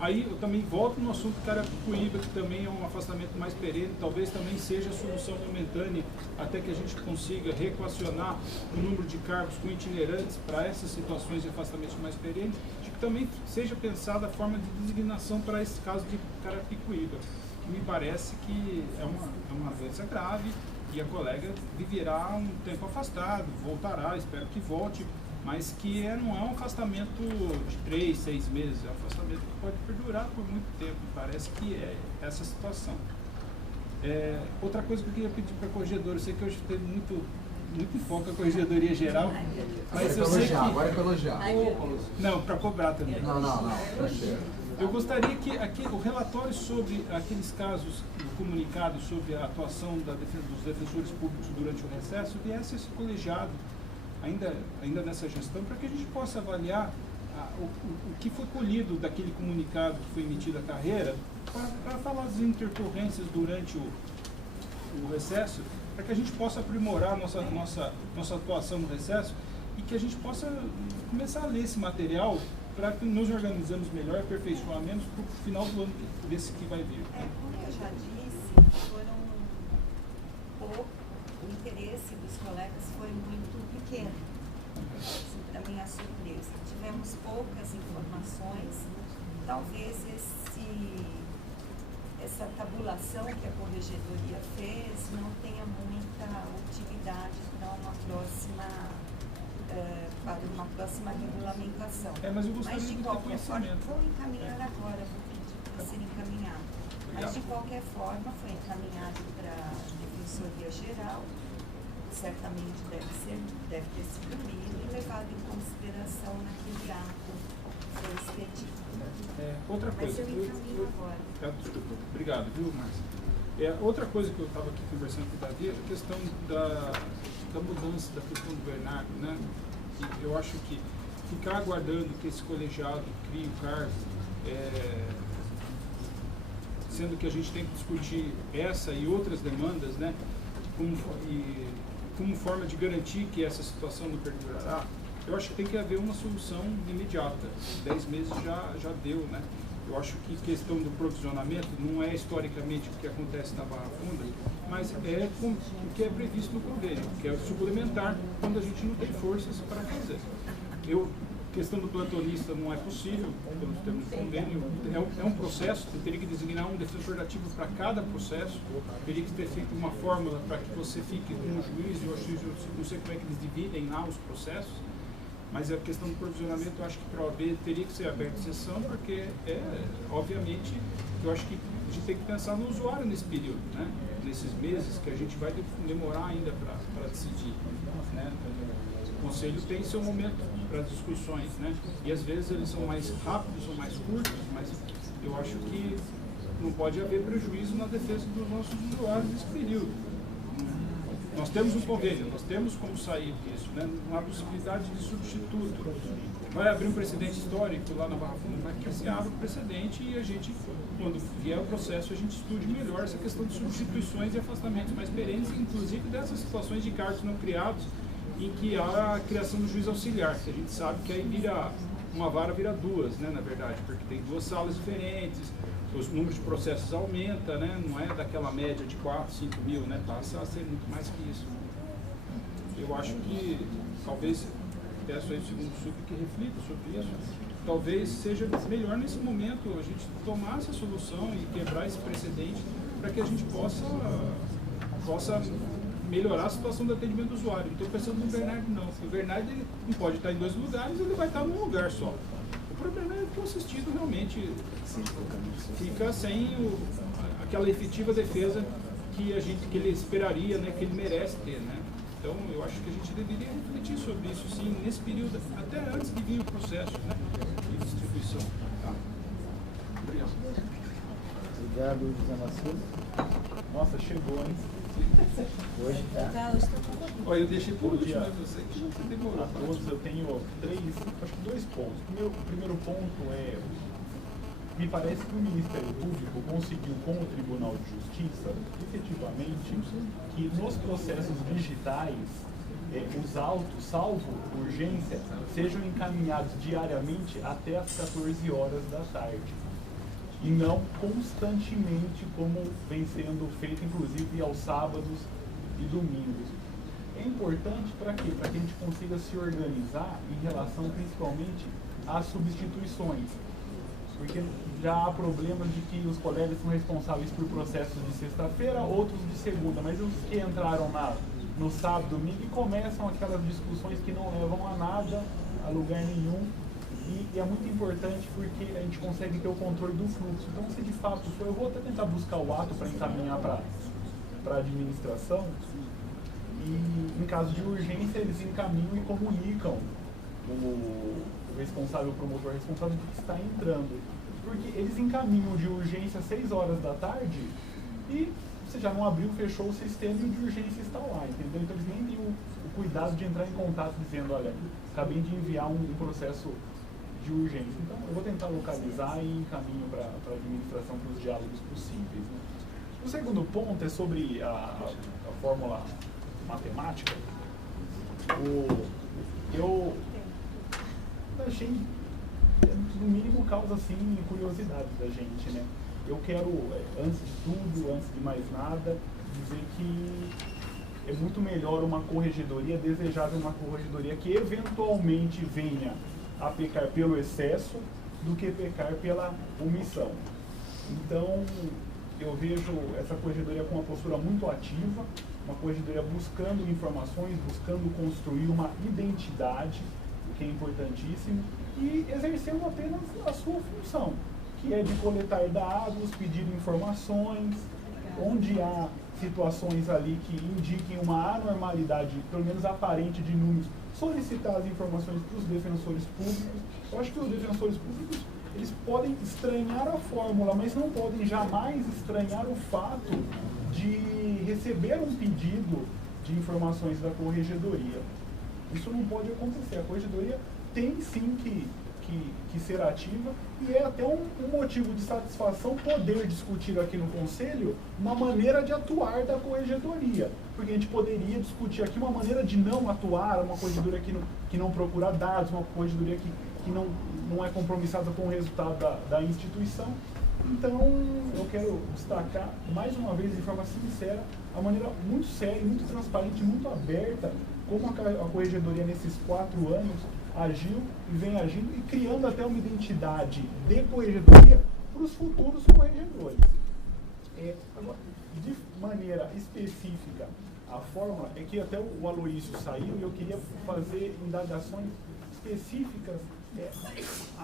Aí eu também volto no assunto do Carapicuíba, que também é um afastamento mais perene, talvez também seja a solução momentânea até que a gente consiga reequacionar o número de cargos com itinerantes para essas situações de afastamento mais perene, de que também seja pensada a forma de designação para esse caso de Carapicuíba, que me parece que é uma doença grave e a colega viverá um tempo afastado, voltará, espero que volte, mas que não é um afastamento de 3, 6 meses, é um afastamento que pode perdurar por muito tempo, parece que é essa situação. Outra coisa que eu queria pedir para a corregedora, eu sei que hoje teve muito enfoque a corregedoria geral, mas eu sei que... Agora é para elogiar. Não, para cobrar também. Não. Eu gostaria que aqui, o relatório sobre aqueles casos comunicados sobre a atuação dos defensores públicos durante o recesso viesse a ser colegiado ainda nessa gestão, para que a gente possa avaliar o que foi colhido daquele comunicado que foi emitido à carreira, para falar das intercorrências durante o recesso, para que a gente possa aprimorar nossa atuação no recesso e que a gente possa começar a ler esse material para que nos organizamos melhor, aperfeiçoamentos para o final do ano desse que vai vir. Como eu já disse, o interesse dos colegas foi muito pequeno, para minha surpresa. Tivemos poucas informações, talvez essa tabulação que a corregedoria fez não tenha muita utilidade para uma próxima regulamentação. Mas de qualquer forma, vou encaminhar agora, vou pedir para ser encaminhado. Mas de qualquer forma foi encaminhado para a Defensoria Geral, certamente deve ter sido lido e levado em consideração naquele ato que foi expedido. Outra coisa, mas eu encaminho agora. Desculpa, obrigado, viu, Márcia? Outra coisa que eu estava aqui conversando com o Davi é a questão da mudança da questão do Bernardo, né? E eu acho que ficar aguardando que esse colegiado crie o cargo, sendo que a gente tem que discutir essa e outras demandas, né? Como forma de garantir que essa situação não perdurará, eu acho que tem que haver uma solução imediata. 10 meses já deu, né? Eu acho que questão do provisionamento não é historicamente o que acontece na Barra Funda, mas é o que é previsto no convênio, que é suplementar quando a gente não tem forças para fazer. Questão do plantonista não é possível, pelo termos do convênio, é um processo, você teria que designar um defensor ativo para cada processo, teria que ter feito uma fórmula para que você fique com o juiz, e o juiz, não sei como é que eles dividem lá os processos, mas a questão do provisionamento, eu acho que para a OAB teria que ser aberta sessão, porque obviamente, eu acho que a gente tem que pensar no usuário nesse período, né? Nesses meses que a gente vai demorar ainda para decidir, né? O Conselho tem seu momento para as discussões, né? E às vezes eles são mais rápidos ou mais curtos, mas eu acho que não pode haver prejuízo na defesa dos nossos usuários nesse período. Nós temos um convênio, nós temos como sair disso, né? Não há possibilidade de substituto. Vai abrir um precedente histórico lá na Barra Funda, mas que se abra o precedente e a gente, quando vier o processo, a gente estude melhor essa questão de substituições e afastamentos mais perenes, inclusive dessas situações de cargos não criados, em que há a criação do juiz auxiliar, que a gente sabe que aí vira, uma vara vira duas, né, na verdade, porque tem duas salas diferentes, os números de processos aumentam, né, não é daquela média de 4, 5 mil, né, passa a ser muito mais que isso. Eu acho que, talvez, peço aí o segundo sub que reflita sobre isso, talvez seja melhor nesse momento a gente tomar essa solução e quebrar esse precedente para que a gente possa melhorar a situação do atendimento do usuário. Não estou pensando no Bernardo, não. O Bernardo ele não pode estar em 2 lugares, ele vai estar num lugar só. O problema é que o assistido realmente fica sem aquela efetiva defesa que ele esperaria, né, que ele merece ter, né? Então, eu acho que a gente deveria refletir sobre isso, sim, nesse período, até antes de vir o processo, né, de distribuição. Tá? Obrigado. Obrigado, José Macedo. Nossa, chegou, hein? Hoje tá. Olha, eu deixei por último, né, você que não demorou. A todos eu tenho acho que 2 pontos. O primeiro ponto é, me parece que o Ministério Público conseguiu com o Tribunal de Justiça, efetivamente, que nos processos digitais, os autos, salvo urgência, sejam encaminhados diariamente até as 14 horas da tarde. E não constantemente, como vem sendo feito, inclusive, aos sábados e domingos. É importante para quê? Para que a gente consiga se organizar em relação, principalmente, às substituições. Porque já há problemas de que os colegas são responsáveis por processos de sexta-feira, outros de segunda, mas os que entraram no sábado, domingo, e começam aquelas discussões que não levam a nada, a lugar nenhum, e é muito importante porque a gente consegue ter o controle do fluxo. Então, se de fato for, eu vou até tentar buscar o ato para encaminhar para a administração, e em caso de urgência eles encaminham e comunicam o responsável, o promotor responsável do que está entrando. Porque eles encaminham de urgência às 6 horas da tarde e você já não abriu, fechou o sistema e o de urgência está lá, entendeu? Então eles nem têm o cuidado de entrar em contato dizendo, olha, acabei de enviar um processo de urgência. Então eu vou tentar localizar e encaminho para a administração para os diálogos possíveis, né? O segundo ponto é sobre a fórmula matemática. Eu achei, no mínimo, causa assim curiosidade da gente, né? Eu quero, antes de tudo, antes de mais nada, dizer que é muito melhor uma corregedoria, desejável uma corregedoria que eventualmente venha a pecar pelo excesso do que pecar pela omissão. Então, eu vejo essa corregedoria com uma postura muito ativa, uma corregedoria buscando informações, buscando construir uma identidade, o que é importantíssimo, e exercendo apenas a sua função, que é de coletar dados, pedir informações, onde há situações ali que indiquem uma anormalidade, pelo menos aparente, de números, solicitar as informações para os defensores públicos. Eu acho que os defensores públicos, eles podem estranhar a fórmula, mas não podem jamais estranhar o fato de receber um pedido de informações da corregedoria. Isso não pode acontecer. A corregedoria tem sim que ser ativa, e é até um motivo de satisfação poder discutir aqui no Conselho uma maneira de atuar da corregedoria, porque a gente poderia discutir aqui uma maneira de não atuar, uma corregedoria que não procura dados, uma corregedoria que não é compromissada com o resultado da instituição. Então, eu quero destacar, mais uma vez, de forma sincera, a maneira muito séria, muito transparente, muito aberta, como a corregedoria nesses 4 anos agiu e vem agindo e criando até uma identidade de corregedoria para os futuros corregedores. Agora, de maneira específica, a fórmula é que até o Aloísio saiu e eu queria fazer indagações específicas,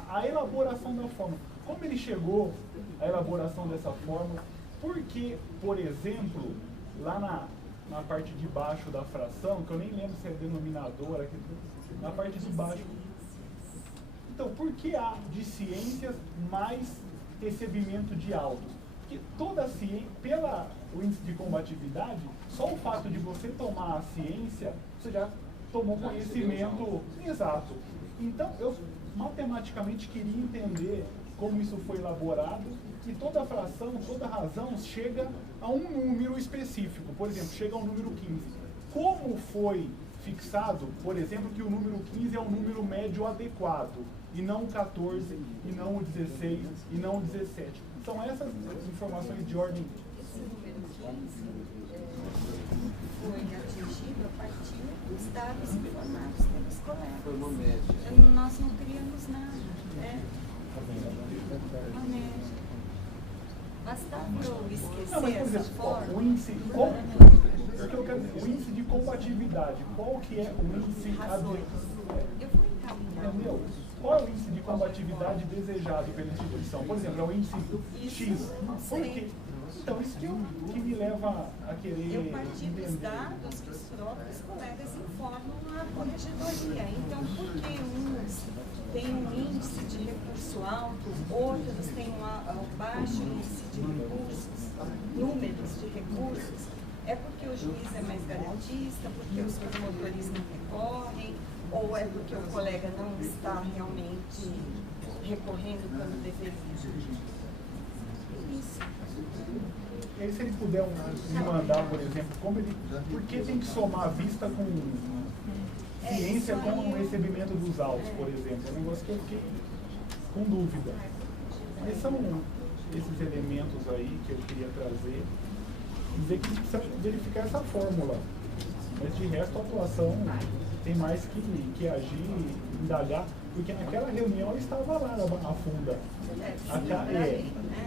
a elaboração da fórmula. Como ele chegou à elaboração dessa fórmula? Porque, por exemplo, lá na parte de baixo da fração, que eu nem lembro se é denominadora, aqui, na parte de baixo. Então, por que há de ciências mais recebimento de autos? Porque toda a ciência, o índice de combatividade, só o fato de você tomar a ciência, você já tomou conhecimento exato. Então, eu matematicamente queria entender como isso foi elaborado, e toda fração, toda razão chega a um número específico. Por exemplo, chega ao número 15. Como foi fixado, por exemplo, que o número 15 é um número médio adequado, e não o 14, e não o 16, e não o 17. São essas informações de ordem. Esse número 15 foi atingido a partir dos dados informados pelos colegas. Foi uma média. Nós não criamos nada. Uma média. Bastava eu esquecer Não, mas, por essa exemplo, forma. o índice, porque eu quero dizer, o índice de combatividade, qual que é o índice Eu vou encaminhar. entendeu? Qual é o índice de combatividade desejado pela instituição? Por exemplo, é o índice X. Por quê? Então, isso que me leva a querer Eu parti dos entender. dados que os próprios colegas informam à corregedoria. Então, por que uns têm um índice de recurso alto, outros têm um baixo índice de recursos, números de recursos? É porque o juiz é mais garantista, porque os promotores não recorrem, ou é porque o colega não está realmente recorrendo quando deveria? Isso. E aí, se ele puder me mandar, por exemplo, por que tem que somar a vista com ciência com o recebimento dos autos, por exemplo? É um negócio que eu fiquei com dúvida. Mas são esses elementos aí que eu queria trazer. Dizer que precisa verificar essa fórmula. Mas de resto a atuação tem mais que agir, indagar, porque naquela reunião eu estava lá na Funda.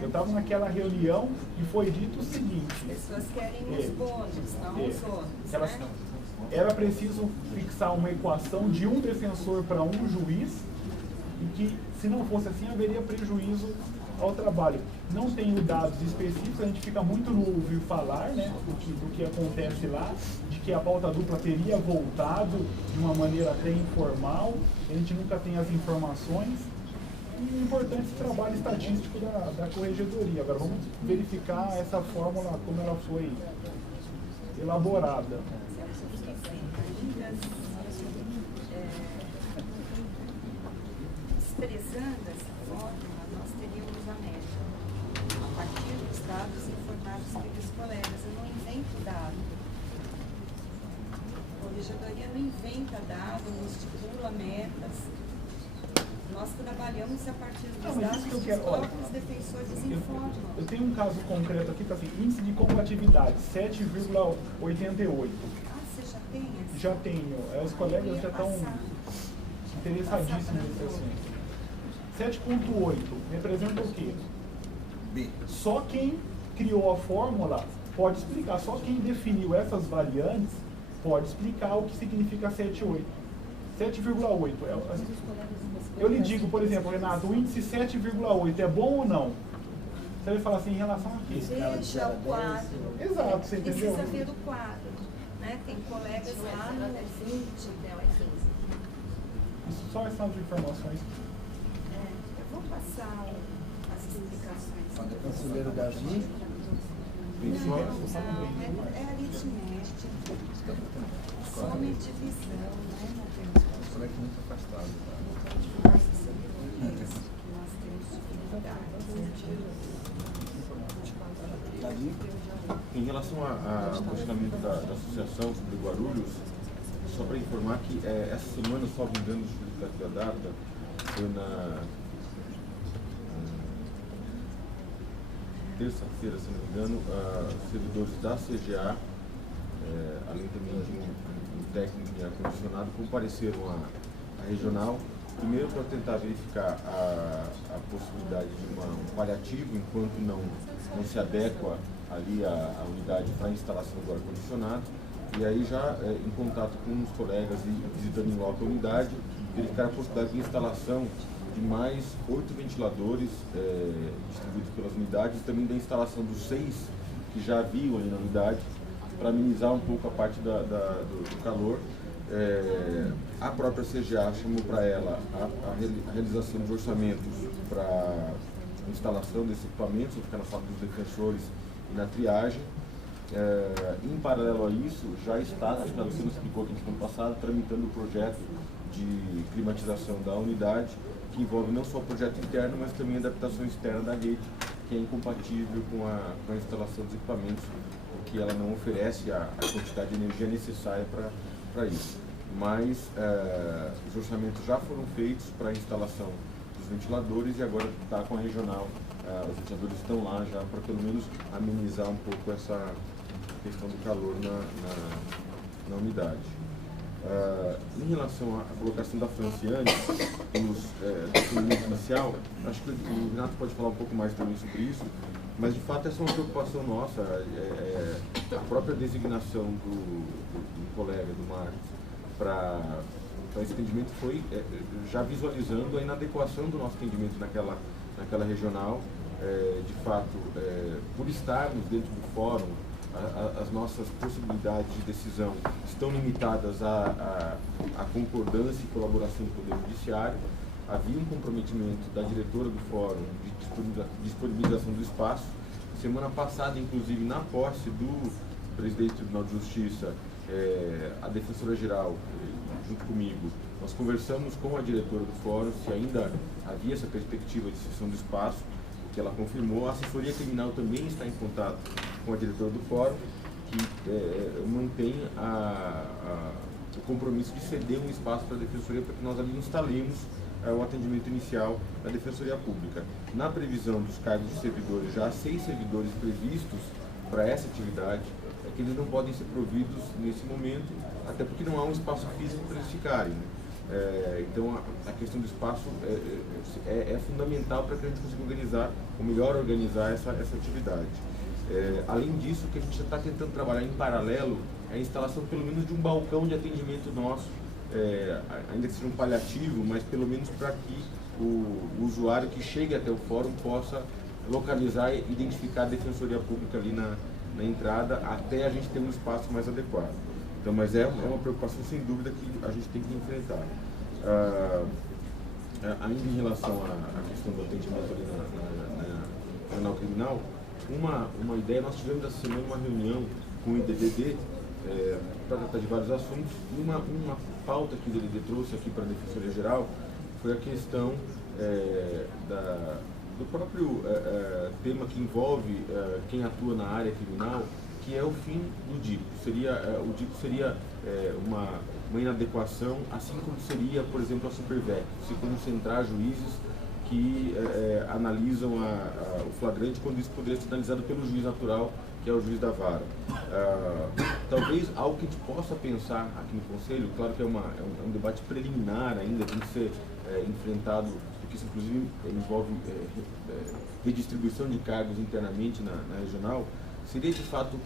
Eu estava naquela reunião e foi dito o seguinte. As pessoas querem os bônus, não os outros. Né? Era preciso fixar uma equação de um defensor para um juiz, e que, se não fosse assim, haveria prejuízo ao trabalho. Não tenho dados específicos, a gente fica muito no ouvir falar, né, do que acontece lá, de que a pauta dupla teria voltado de uma maneira até informal, a gente nunca tem as informações. E o importante esse trabalho estatístico da corregedoria. Agora vamos verificar essa fórmula, como ela foi elaborada. Expressando essa fórmula, nós teríamos a média, a partir dos dados informados pelos colegas. Eu não invento dado. A corregedoria não inventa dado, não estipula metas. Nós trabalhamos a partir dos dados que os próprios defensores informam. Eu tenho um caso concreto aqui, que assim, índice de combatividade, 7,88. Você já tem essa? Já tenho. Os colegas já estão interessadíssimos nesse assunto. 7,8 representa o quê? B. Só quem criou a fórmula pode explicar. Só quem definiu essas variantes pode explicar o que significa 7,8. 7,8. Eu lhe digo, por exemplo, Renato, o índice 7,8 é bom ou não? Você vai falar assim em relação a quê? Veja o quadro. Exato, você entendeu? Precisa ver o quadro. Né? Tem colegas lá no 20, Só essas informações. Eu vou passar as explicações. Conselheiro Davi? Não, é aritmética. Soma e divisão, né? Não temos Como é que muito afastado, nós temos dificuldades. Em relação ao questionamento da associação sobre Guarulhos, só para informar que essa semana, só me engano, da data, foi na terça-feira, se não me engano, servidores da CGA, além também de um técnico de ar-condicionado, compareceram à regional, primeiro para tentar verificar a possibilidade de um paliativo, enquanto não se adequa ali a unidade para a instalação do ar-condicionado, e aí já em contato com os colegas e visitando em loco a unidade, verificar a possibilidade de instalação de mais 8 ventiladores distribuídos pelas unidades, e também da instalação dos 6 que já haviam ali na unidade, para amenizar um pouco a parte do calor. A própria CGA chamou para ela a realização de orçamentos para instalação desses equipamentos, vão ficar na sala dos defensores e na triagem. Em paralelo a isso, já está, acho que a Luciana explicou aqui no ano passado, tramitando o projeto de climatização da unidade, que envolve não só o projeto interno, mas também a adaptação externa da rede, que é incompatível com a instalação dos equipamentos, porque ela não oferece a quantidade de energia necessária para isso. Mas os orçamentos já foram feitos para a instalação dos ventiladores e agora está com a regional. Os ventiladores estão lá já para pelo menos amenizar um pouco essa questão do calor na unidade. Em relação à colocação da Franciane, no documento inicial, acho que o Renato pode falar um pouco mais também sobre isso, mas de fato essa é uma preocupação nossa. A própria designação do colega, do Marcos, para esse atendimento foi já visualizando a inadequação do nosso atendimento naquela regional. De fato, por estarmos dentro do fórum, as nossas possibilidades de decisão estão limitadas à concordância e colaboração do Poder Judiciário. Havia um comprometimento da diretora do fórum de disponibilização do espaço. Semana passada, inclusive, na posse do presidente do Tribunal de Justiça, a defensora-geral, junto comigo, nós conversamos com a diretora do fórum se ainda havia essa perspectiva de cessão do espaço, que ela confirmou. A assessoria criminal também está em contato com a diretora do fórum, que mantém o compromisso de ceder um espaço para a defensoria para que nós ali instalemos o atendimento inicial da defensoria pública. Na previsão dos cargos de servidores, já há 6 servidores previstos para essa atividade, que eles não podem ser providos nesse momento, até porque não há um espaço físico para eles ficarem, né? Então a questão do espaço é fundamental para que a gente consiga melhor organizar essa atividade. Além disso, o que a gente está tentando trabalhar em paralelo é a instalação pelo menos de um balcão de atendimento nosso, ainda que seja um paliativo, mas pelo menos para que o usuário que chegue até o fórum possa localizar e identificar a defensoria pública ali na entrada, até a gente ter um espaço mais adequado. Então, mas é uma preocupação sem dúvida que a gente tem que enfrentar. Ainda em relação à questão do atendimento ali na Regional Criminal, uma ideia, nós tivemos essa semana uma reunião com o IDDD para tratar de vários assuntos, e uma pauta que o IDDD trouxe aqui para a Defensoria Geral foi a questão do próprio tema que envolve quem atua na área criminal, que é o fim do DIPO. O DIPO seria uma inadequação, assim como seria, por exemplo, a Supervec, se concentrar juízes que analisam o flagrante, quando isso poderia ser analisado pelo juiz natural, que é o juiz da vara. Talvez algo que a gente possa pensar aqui no Conselho, claro que é um debate preliminar ainda, tem que ser enfrentado, porque isso inclusive envolve redistribuição de cargos internamente na regional, seria de fato,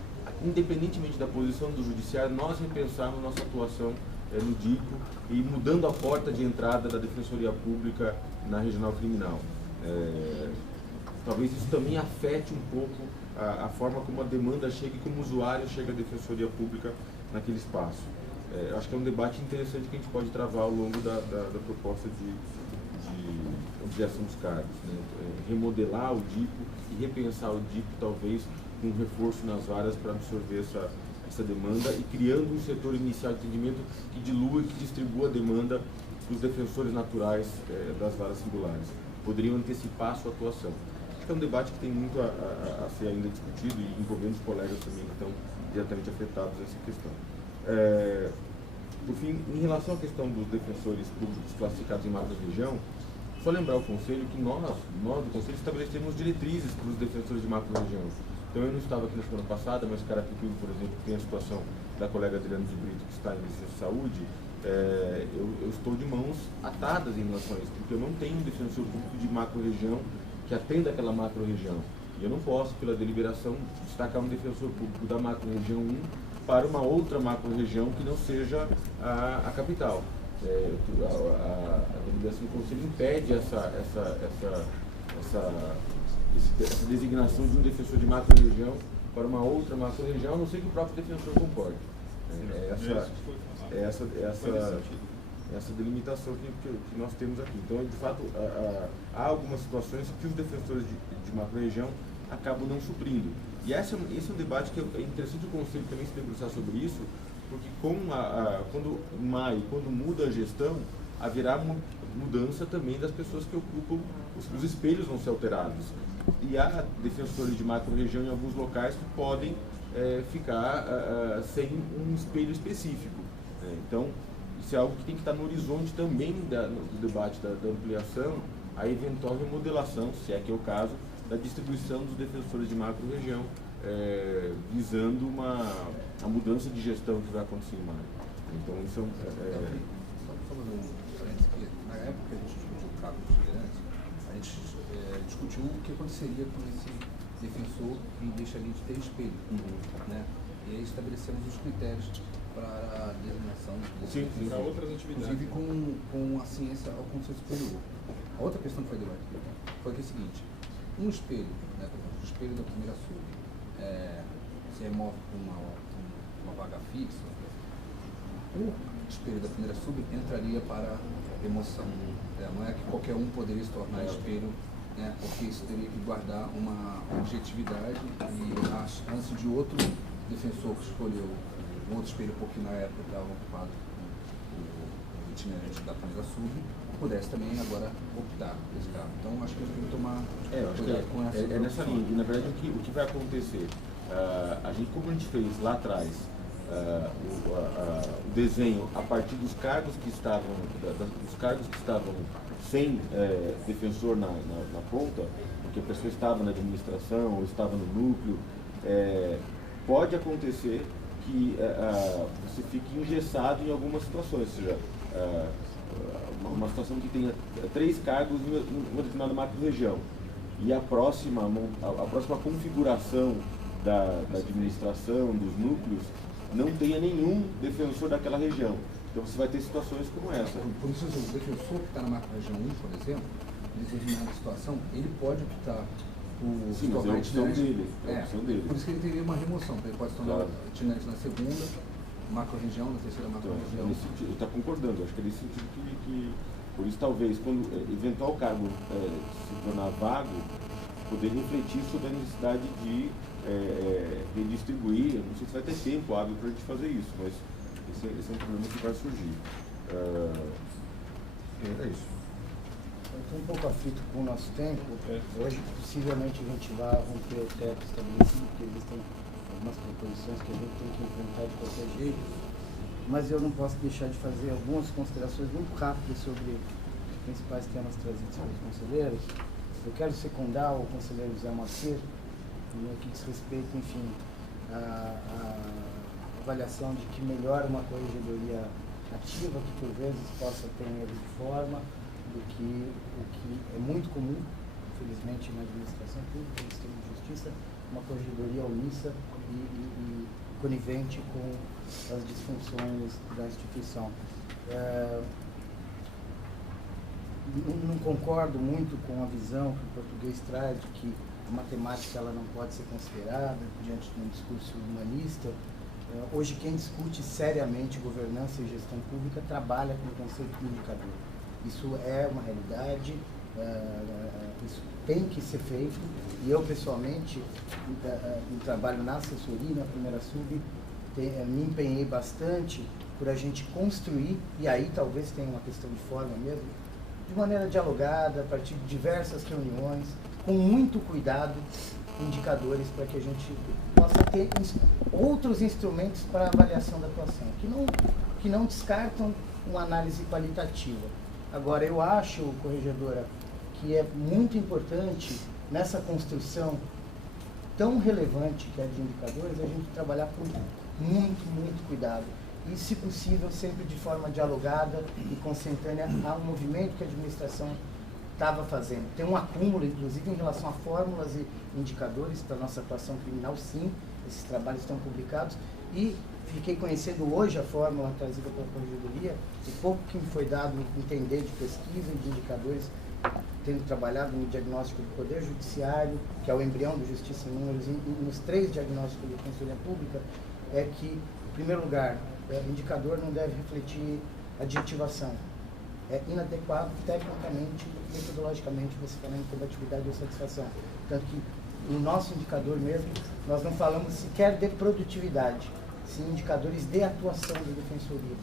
independentemente da posição do judiciário, nós repensarmos nossa atuação no DIPO e mudando a porta de entrada da Defensoria Pública na Regional Criminal. Talvez isso também afete um pouco a forma como a demanda chega e como o usuário chega à Defensoria Pública naquele espaço. Acho que é um debate interessante que a gente pode travar ao longo da proposta de ampliação dos cargos, né? Remodelar o DIPO e repensar o DIPO, talvez com um reforço nas varas para absorver essa demanda e criando um setor inicial de atendimento que dilua e que distribua a demanda dos defensores naturais das varas singulares. Poderiam antecipar a sua atuação. Acho que é um debate que tem muito a ser ainda discutido, e envolvendo os colegas também que estão diretamente afetados nessa questão. Por fim, em relação à questão dos defensores públicos classificados em macro-região, só lembrar ao Conselho que nós do Conselho estabelecemos diretrizes para os defensores de macro-região. Então eu não estava aqui na semana passada, mas Carapicuíba, por exemplo, tem a situação da colega Adriana de Brito, que está em licença de saúde. Eu estou de mãos atadas em relação a isso, porque eu não tenho um defensor público de macro-região que atenda aquela macro-região. E eu não posso, pela deliberação, destacar um defensor público da macro-região 1 para uma outra macro-região que não seja a capital. A deliberação do Conselho impede essa designação de um defensor de macro-região para uma outra macro-região, a não ser que o próprio defensor concorde. essa delimitação que nós temos aqui. Então, de fato, há algumas situações que os defensores de macro-região acabam não suprindo. E esse é um debate que é interessante o Conselho também se debruçar sobre isso, porque quando muda a gestão, haverá mudança também das pessoas que ocupam, os espelhos vão ser alterados. E há defensores de macro-região em alguns locais que podem ficar sem um espelho específico. Então, isso é algo que tem que estar no horizonte também do debate da ampliação, a eventual remodelação, se é que é o caso, da distribuição dos defensores de macro-região, visando a mudança de gestão que vai acontecer em maio. Então, isso Só fazer um parênteses que, na época que a gente discutiu o cargo de liderança, a gente discutiu o que aconteceria com esse defensor que deixaria de ter espelho. Né? E aí estabelecemos os critérios para a designação Sim, para outras atividades. Inclusive com a ciência ao conselho superior. A outra questão que foi debatida foi que é o seguinte: um espelho, né, por exemplo, o espelho da primeira sub, se remove com uma vaga fixa, o espelho da primeira sub entraria para remoção. Não é que qualquer um poderia se tornar espelho, né, porque isso teria que guardar uma objetividade e a chance de outro defensor que escolheu um outro espelho, porque na época estava ocupado o itinerante da primeira sub, pudesse também agora optar por esse cargo. Então, acho que a gente tem que tomar cuidado com essa nessa linha. E, na verdade, o que vai acontecer? Como a gente fez lá atrás, o desenho a partir dos cargos que estavam, sem defensor na ponta, porque a pessoa estava na administração ou estava no núcleo, pode acontecer que você fique engessado em algumas situações, ou seja, uma situação que tenha 3 cargos em uma determinada macro-região e a próxima configuração da administração, dos núcleos, não tenha nenhum defensor daquela região. Então você vai ter situações como essa. Por isso, o defensor que está na macro-região 1, por exemplo, em determinada situação, ele pode optar por se tornar itinerante. Por isso que ele teria uma remoção. Ele pode se tornar itinerante na segunda macro-região, na terceira macro-região. Ele está concordando. Acho que é nesse sentido que por isso, talvez, quando eventual cargo se tornar vago, poder refletir sobre a necessidade de redistribuir. Eu não sei se vai ter tempo hábil para a gente fazer isso, mas esse é um problema que vai surgir. É isso. Eu estou um pouco aflito com o nosso tempo. Hoje, possivelmente, a gente vai romper o teto estabelecido, porque existem algumas proposições que a gente tem que enfrentar de qualquer jeito. Mas eu não posso deixar de fazer algumas considerações muito rápidas sobre os principais temas trazidos pelos conselheiros. Eu quero secundar o conselheiro José Macedo, no que diz respeito, enfim, à avaliação de que melhora uma corregedoria ativa, que por vezes possa ter um erro de forma, do que o que é muito comum, infelizmente, na administração pública, no sistema de justiça, uma corregedoria omissa e conivente com as disfunções da instituição. Não concordo muito com a visão que o português traz de que a matemática ela não pode ser considerada diante de um discurso humanista. Hoje quem discute seriamente governança e gestão pública trabalha com o conceito de indicador. Isso é uma realidade, isso tem que ser feito, e eu pessoalmente, no trabalho na assessoria, na primeira sub, me empenhei bastante por a gente construir, e aí talvez tenha uma questão de forma mesmo, de maneira dialogada, a partir de diversas reuniões, com muito cuidado, indicadores para que a gente possa ter outros instrumentos para a avaliação da atuação, que não descartam uma análise qualitativa. Agora, eu acho, corregedora, que é muito importante nessa construção tão relevante que é de indicadores, a gente trabalhar com muito cuidado. E, se possível, sempre de forma dialogada e consentânea ao movimento que a administração estava fazendo. Tem um acúmulo, inclusive, em relação a fórmulas e indicadores para a nossa atuação criminal, sim, esses trabalhos estão publicados, e fiquei conhecendo hoje a fórmula trazida pela Corregedoria, o pouco que me foi dado entender de pesquisa e de indicadores, tendo trabalhado no diagnóstico do Poder Judiciário, que é o embrião do Justiça em Números, e nos 3 diagnósticos da Conselhia Pública, é que, em primeiro lugar, o indicador não deve refletir adjetivação. É inadequado tecnicamente, metodologicamente, você falar em combatividade ou satisfação. Tanto que no nosso indicador mesmo, nós não falamos sequer de produtividade, sim indicadores de atuação da defensoria,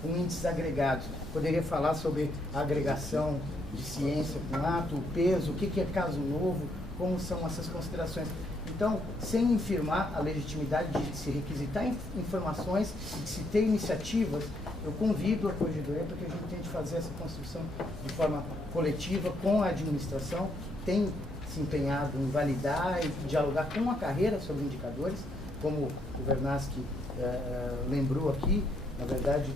com índices agregados. Poderia falar sobre a agregação de ciência com ato, o peso, o que é caso novo, como são essas considerações. Então, sem infirmar a legitimidade de se requisitar informações e de se ter iniciativas, eu convido a corregedoria para que a gente tente fazer essa construção de forma coletiva com a administração, tem se empenhado em validar e dialogar com a carreira sobre indicadores, como o Vernaschi lembrou aqui. Na verdade,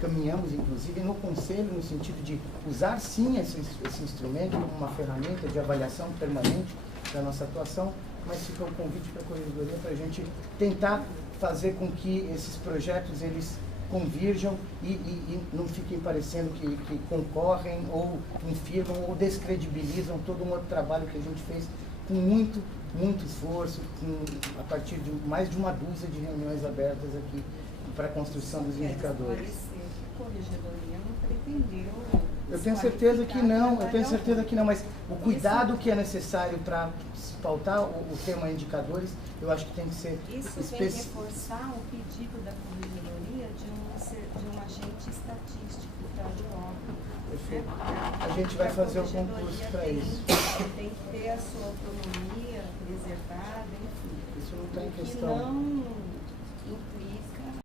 caminhamos inclusive no conselho no sentido de usar sim esse instrumento como uma ferramenta de avaliação permanente da nossa atuação, mas fica o convite para a corregedoria para a gente tentar fazer com que esses projetos eles convirjam e não fiquem parecendo que concorrem ou infirmam ou descredibilizam todo um outro trabalho que a gente fez com muito esforço, a partir de mais de uma dúzia de reuniões abertas aqui para a construção dos indicadores. A corregedoria não pretendeu. Eu tenho certeza que não, mas o cuidado que é necessário para pautar o tema indicadores, eu acho que tem que ser Isso vem reforçar o pedido da corregedoria de um agente estatístico para o órgão. Perfeito. A gente vai fazer o concurso para isso. Tem que ter a sua autonomia preservada, enfim. Isso não está em questão. Que não implica